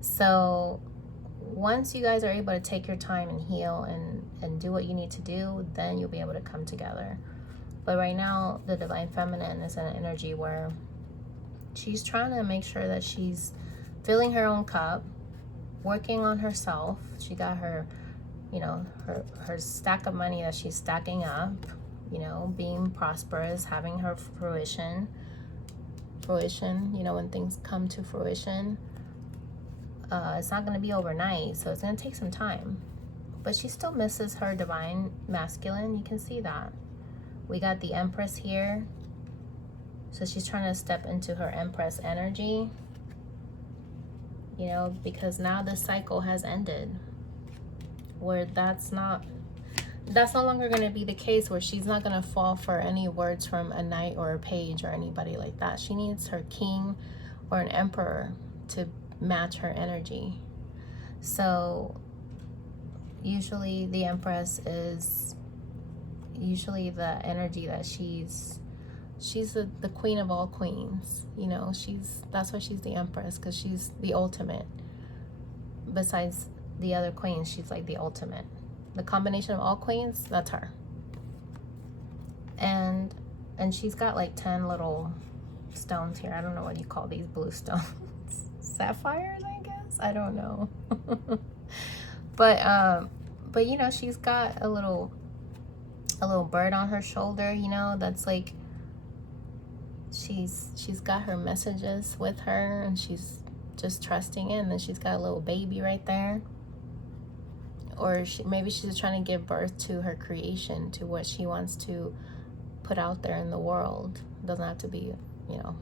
So once you guys are able to take your time and heal and do what you need to do, then you'll be able to come together. But right now, the Divine Feminine is in an energy where she's trying to make sure that she's filling her own cup, working on herself. She got her, you know, her stack of money that she's stacking up, you know, being prosperous, having her fruition, you know, when things come to fruition. It's not going to be overnight, so it's going to take some time. But she still misses her divine masculine. You can see that. We got the Empress here. So she's trying to step into her Empress energy, you know, because now the cycle has ended, where that's no longer going to be the case, where she's not going to fall for any words from a knight or a page or anybody like that. She needs her king or an emperor to match her energy. So usually the Empress is usually the energy that she's the queen of all queens, you know. That's why she's the Empress, because she's the ultimate. Besides the other queens, she's like the ultimate. The combination of all queens, that's her. And she's got like 10 little stones here. I don't know what you call these blue stones. Sapphires, I guess. I don't know. But you know, she's got a little bird on her shoulder, you know, that's like she's got her messages with her, and she's just trusting it. And then she's got a little baby right there, or maybe she's trying to give birth to her creation, to what she wants to put out there in the world. It doesn't have to be, you know,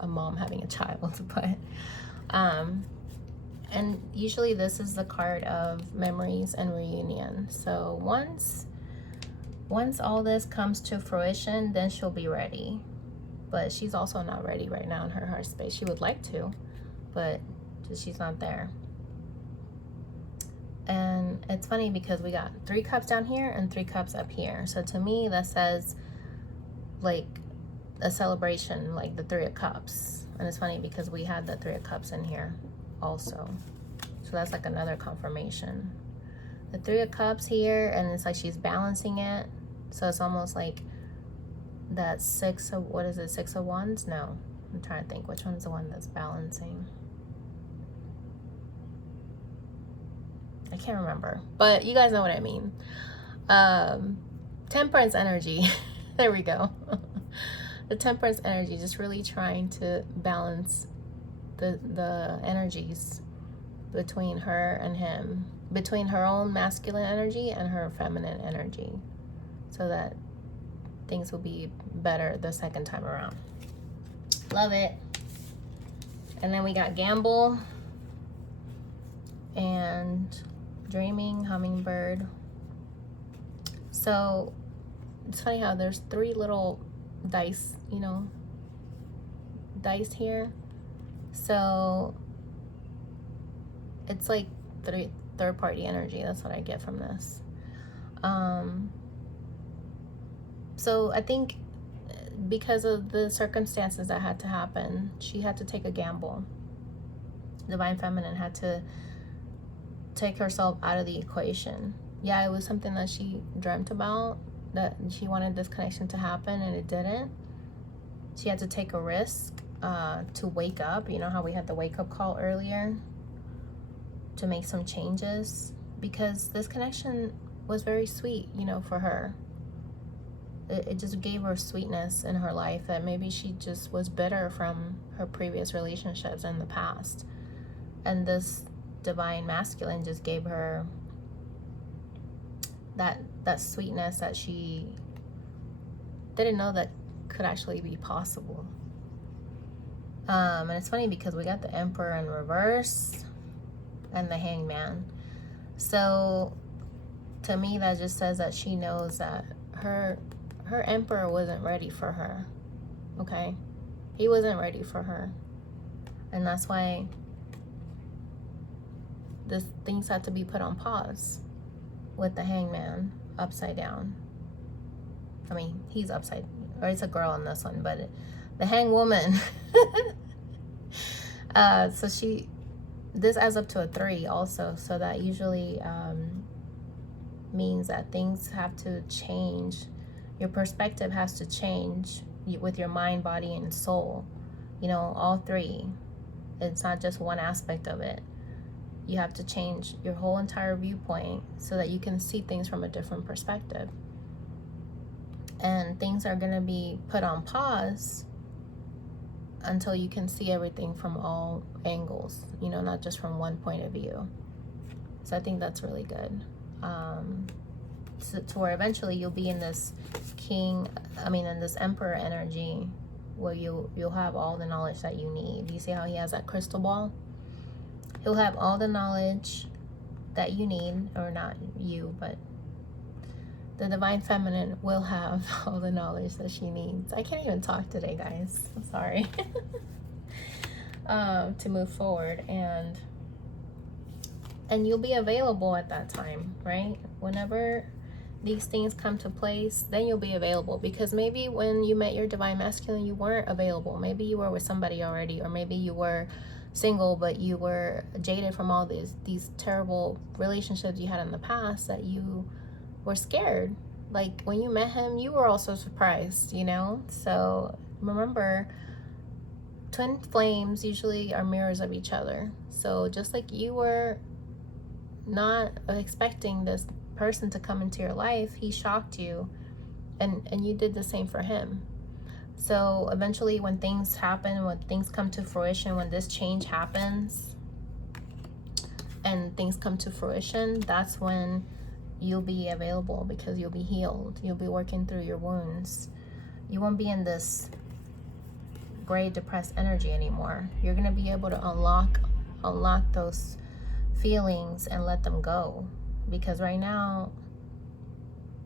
a mom having a child, but and usually this is the card of memories and reunion. So once all this comes to fruition, then she'll be ready. But she's also not ready right now in her heart space. She would like to, but she's not there. And it's funny because we got 3 cups down here and 3 cups up here. So to me, that says like a celebration, like the 3 of Cups. And it's funny because we had the 3 of Cups in here also. So that's like another confirmation. The 3 of Cups here, and it's like she's balancing it. So it's almost like that 6 of, what is it, 6 of Wands? No, I'm trying to think which one's the one that's balancing. I can't remember, but you guys know what I mean. Temperance energy. There we go. The Temperance energy, just really trying to balance the energies between her and him. between her own masculine energy and her feminine energy, so that things will be better the second time around. Love it. And then we got gamble and dreaming, hummingbird. So it's funny how there's 3 little dice, you know, dice here. So it's like third party energy. That's what I get from this. So I think because of the circumstances that had to happen, she had to take a gamble. Divine Feminine had to take herself out of the equation. Yeah, it was something that she dreamt about, that she wanted this connection to happen, and it didn't. She had to take a risk to wake up. You know how we had the wake up call earlier, to make some changes, because this connection was very sweet, you know, for her. It just gave her sweetness in her life that maybe she just was bitter from her previous relationships in the past. And this divine masculine just gave her that sweetness that she didn't know that could actually be possible. And it's funny because we got the Emperor in reverse and the Hangman. So to me, that just says that she knows that her Emperor wasn't ready for her. Okay? He wasn't ready for her. And that's why things had to be put on pause with the Hangman upside down. I mean, he's upside, or it's a girl in this one, but the Hang Woman. So this adds up to a 3 also. So that usually means that things have to change. Your perspective has to change with your mind, body, and soul. You know, all 3. It's not just one aspect of it. You have to change your whole entire viewpoint so that you can see things from a different perspective. And things are going to be put on pause until you can see everything from all angles, you know, not just from one point of view. So I think that's really good. To where eventually you'll be in this in this Emperor energy, where you'll have all the knowledge that you need. You see how he has that crystal ball? He'll have all the knowledge that you need, or not you, but the Divine Feminine will have all the knowledge that she needs. I can't even talk today, guys. I'm sorry. To move forward, and you'll be available at that time, right? Whenever these things come to place, then you'll be available. Because maybe when you met your Divine Masculine, you weren't available. Maybe you were with somebody already, or maybe you were single, but you were jaded from all these terrible relationships you had in the past, that you were scared. Like when you met him, you were also surprised, you know? So remember, twin flames usually are mirrors of each other. So just like you were not expecting this person to come into your life, he shocked you, and you did the same for him. So eventually, when things happen, when things come to fruition, when this change happens and things come to fruition, that's when you'll be available, because you'll be healed. You'll be working through your wounds. You won't be in this gray, depressed energy anymore. You're going to be able to unlock those feelings and let them go. Because right now,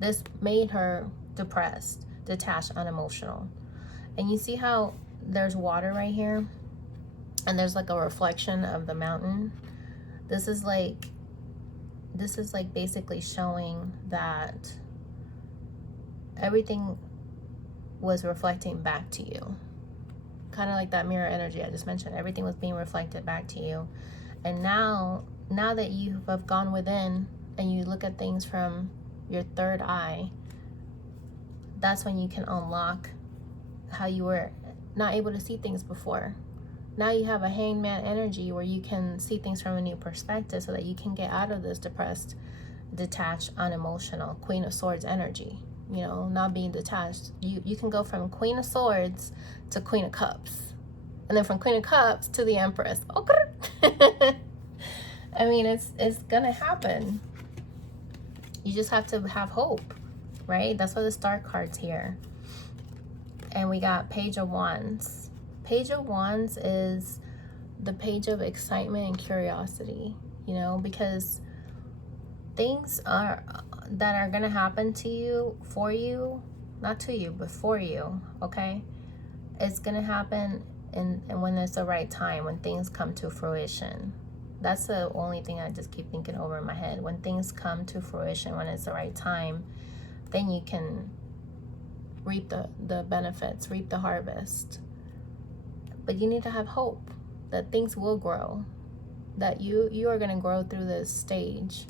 this made her depressed, detached, unemotional. And you see how there's water right here, and there's like a reflection of the mountain. This is like basically showing that everything was reflecting back to you. Kind of like that mirror energy I just mentioned. Everything was being reflected back to you. And now that you have gone within and you look at things from your third eye, that's when you can unlock how you were not able to see things before. Now you have a hangman energy where you can see things from a new perspective, so that you can get out of this depressed, detached, unemotional Queen of Swords energy. You know, not being detached. You can go from Queen of Swords to Queen of Cups. And then from Queen of Cups to the Empress. Okay. I mean, it's gonna happen. You just have to have hope, right? That's why the star card's here. And we got Page of Wands. Page of Wands is the page of excitement and curiosity, you know, because things that are gonna happen to you, for you, not to you, but for you, okay? It's gonna happen and when it's the right time, when things come to fruition. That's the only thing I just keep thinking over in my head. When things come to fruition, when it's the right time, then you can reap the benefits, reap the harvest. But you need to have hope that things will grow, that you are going to grow through this stage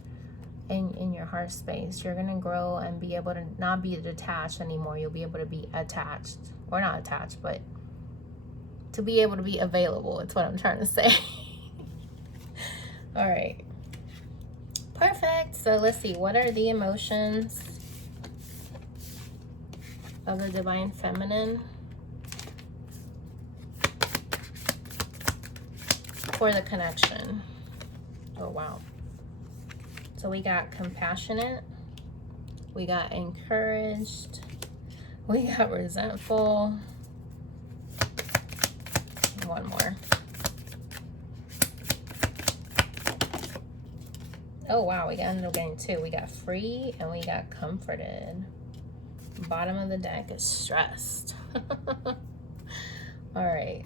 in your heart space. You're going to grow and be able to not be detached anymore. You'll be able to be attached, or not attached, but to be able to be available. It's what I'm trying to say. All right. Perfect. So let's see. What are the emotions of the Divine Feminine for the connection? Oh, wow. So we got compassionate. We got encouraged. We got resentful. One more. Oh, wow. We ended up getting two. We got free and we got comforted. Bottom of the deck is stressed. All right.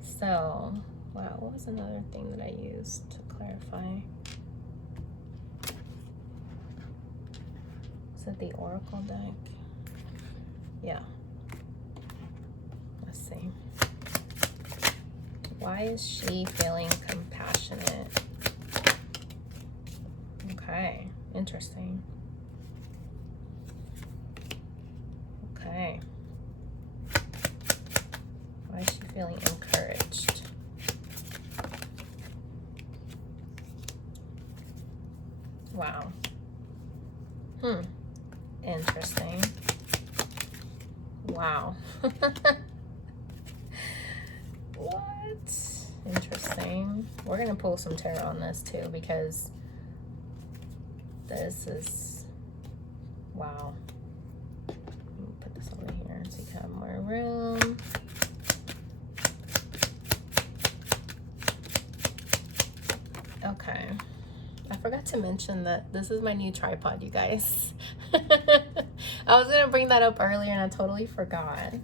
So, wow. What was another thing that I used to clarify? Is it the Oracle deck? Yeah. Let's see. Why is she feeling compassionate? Okay, interesting. Okay. Why is she feeling encouraged? Wow. Interesting. Wow. What? Interesting. We're going to pull some tarot on this too, because this is, wow. Let me put this over here so you can have more room. Okay. I forgot to mention that this is my new tripod, you guys. I was going to bring that up earlier and I totally forgot.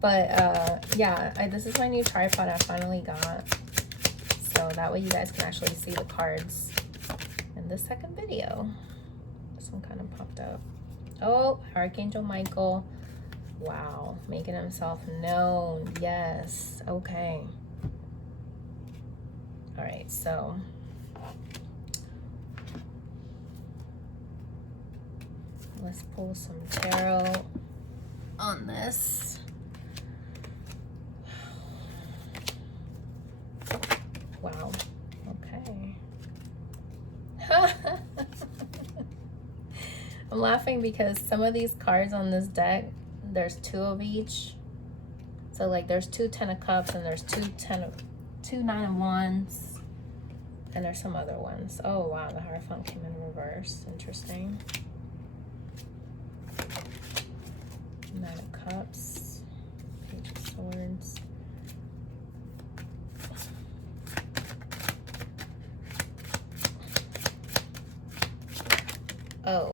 But yeah, this is my new tripod I finally got. So that way you guys can actually see the cards in the second video. This one kind of popped up. Oh, Archangel Michael. Wow, making himself known. Yes. Okay. All right, so let's pull some tarot on this. Wow. Okay. I'm laughing because some of these cards on this deck, there's two of each. So like there's two 10 of Cups and there's two 9 of Wands. And there's some other ones. Oh wow, the Hierophant came in reverse. Interesting. 9 of Cups.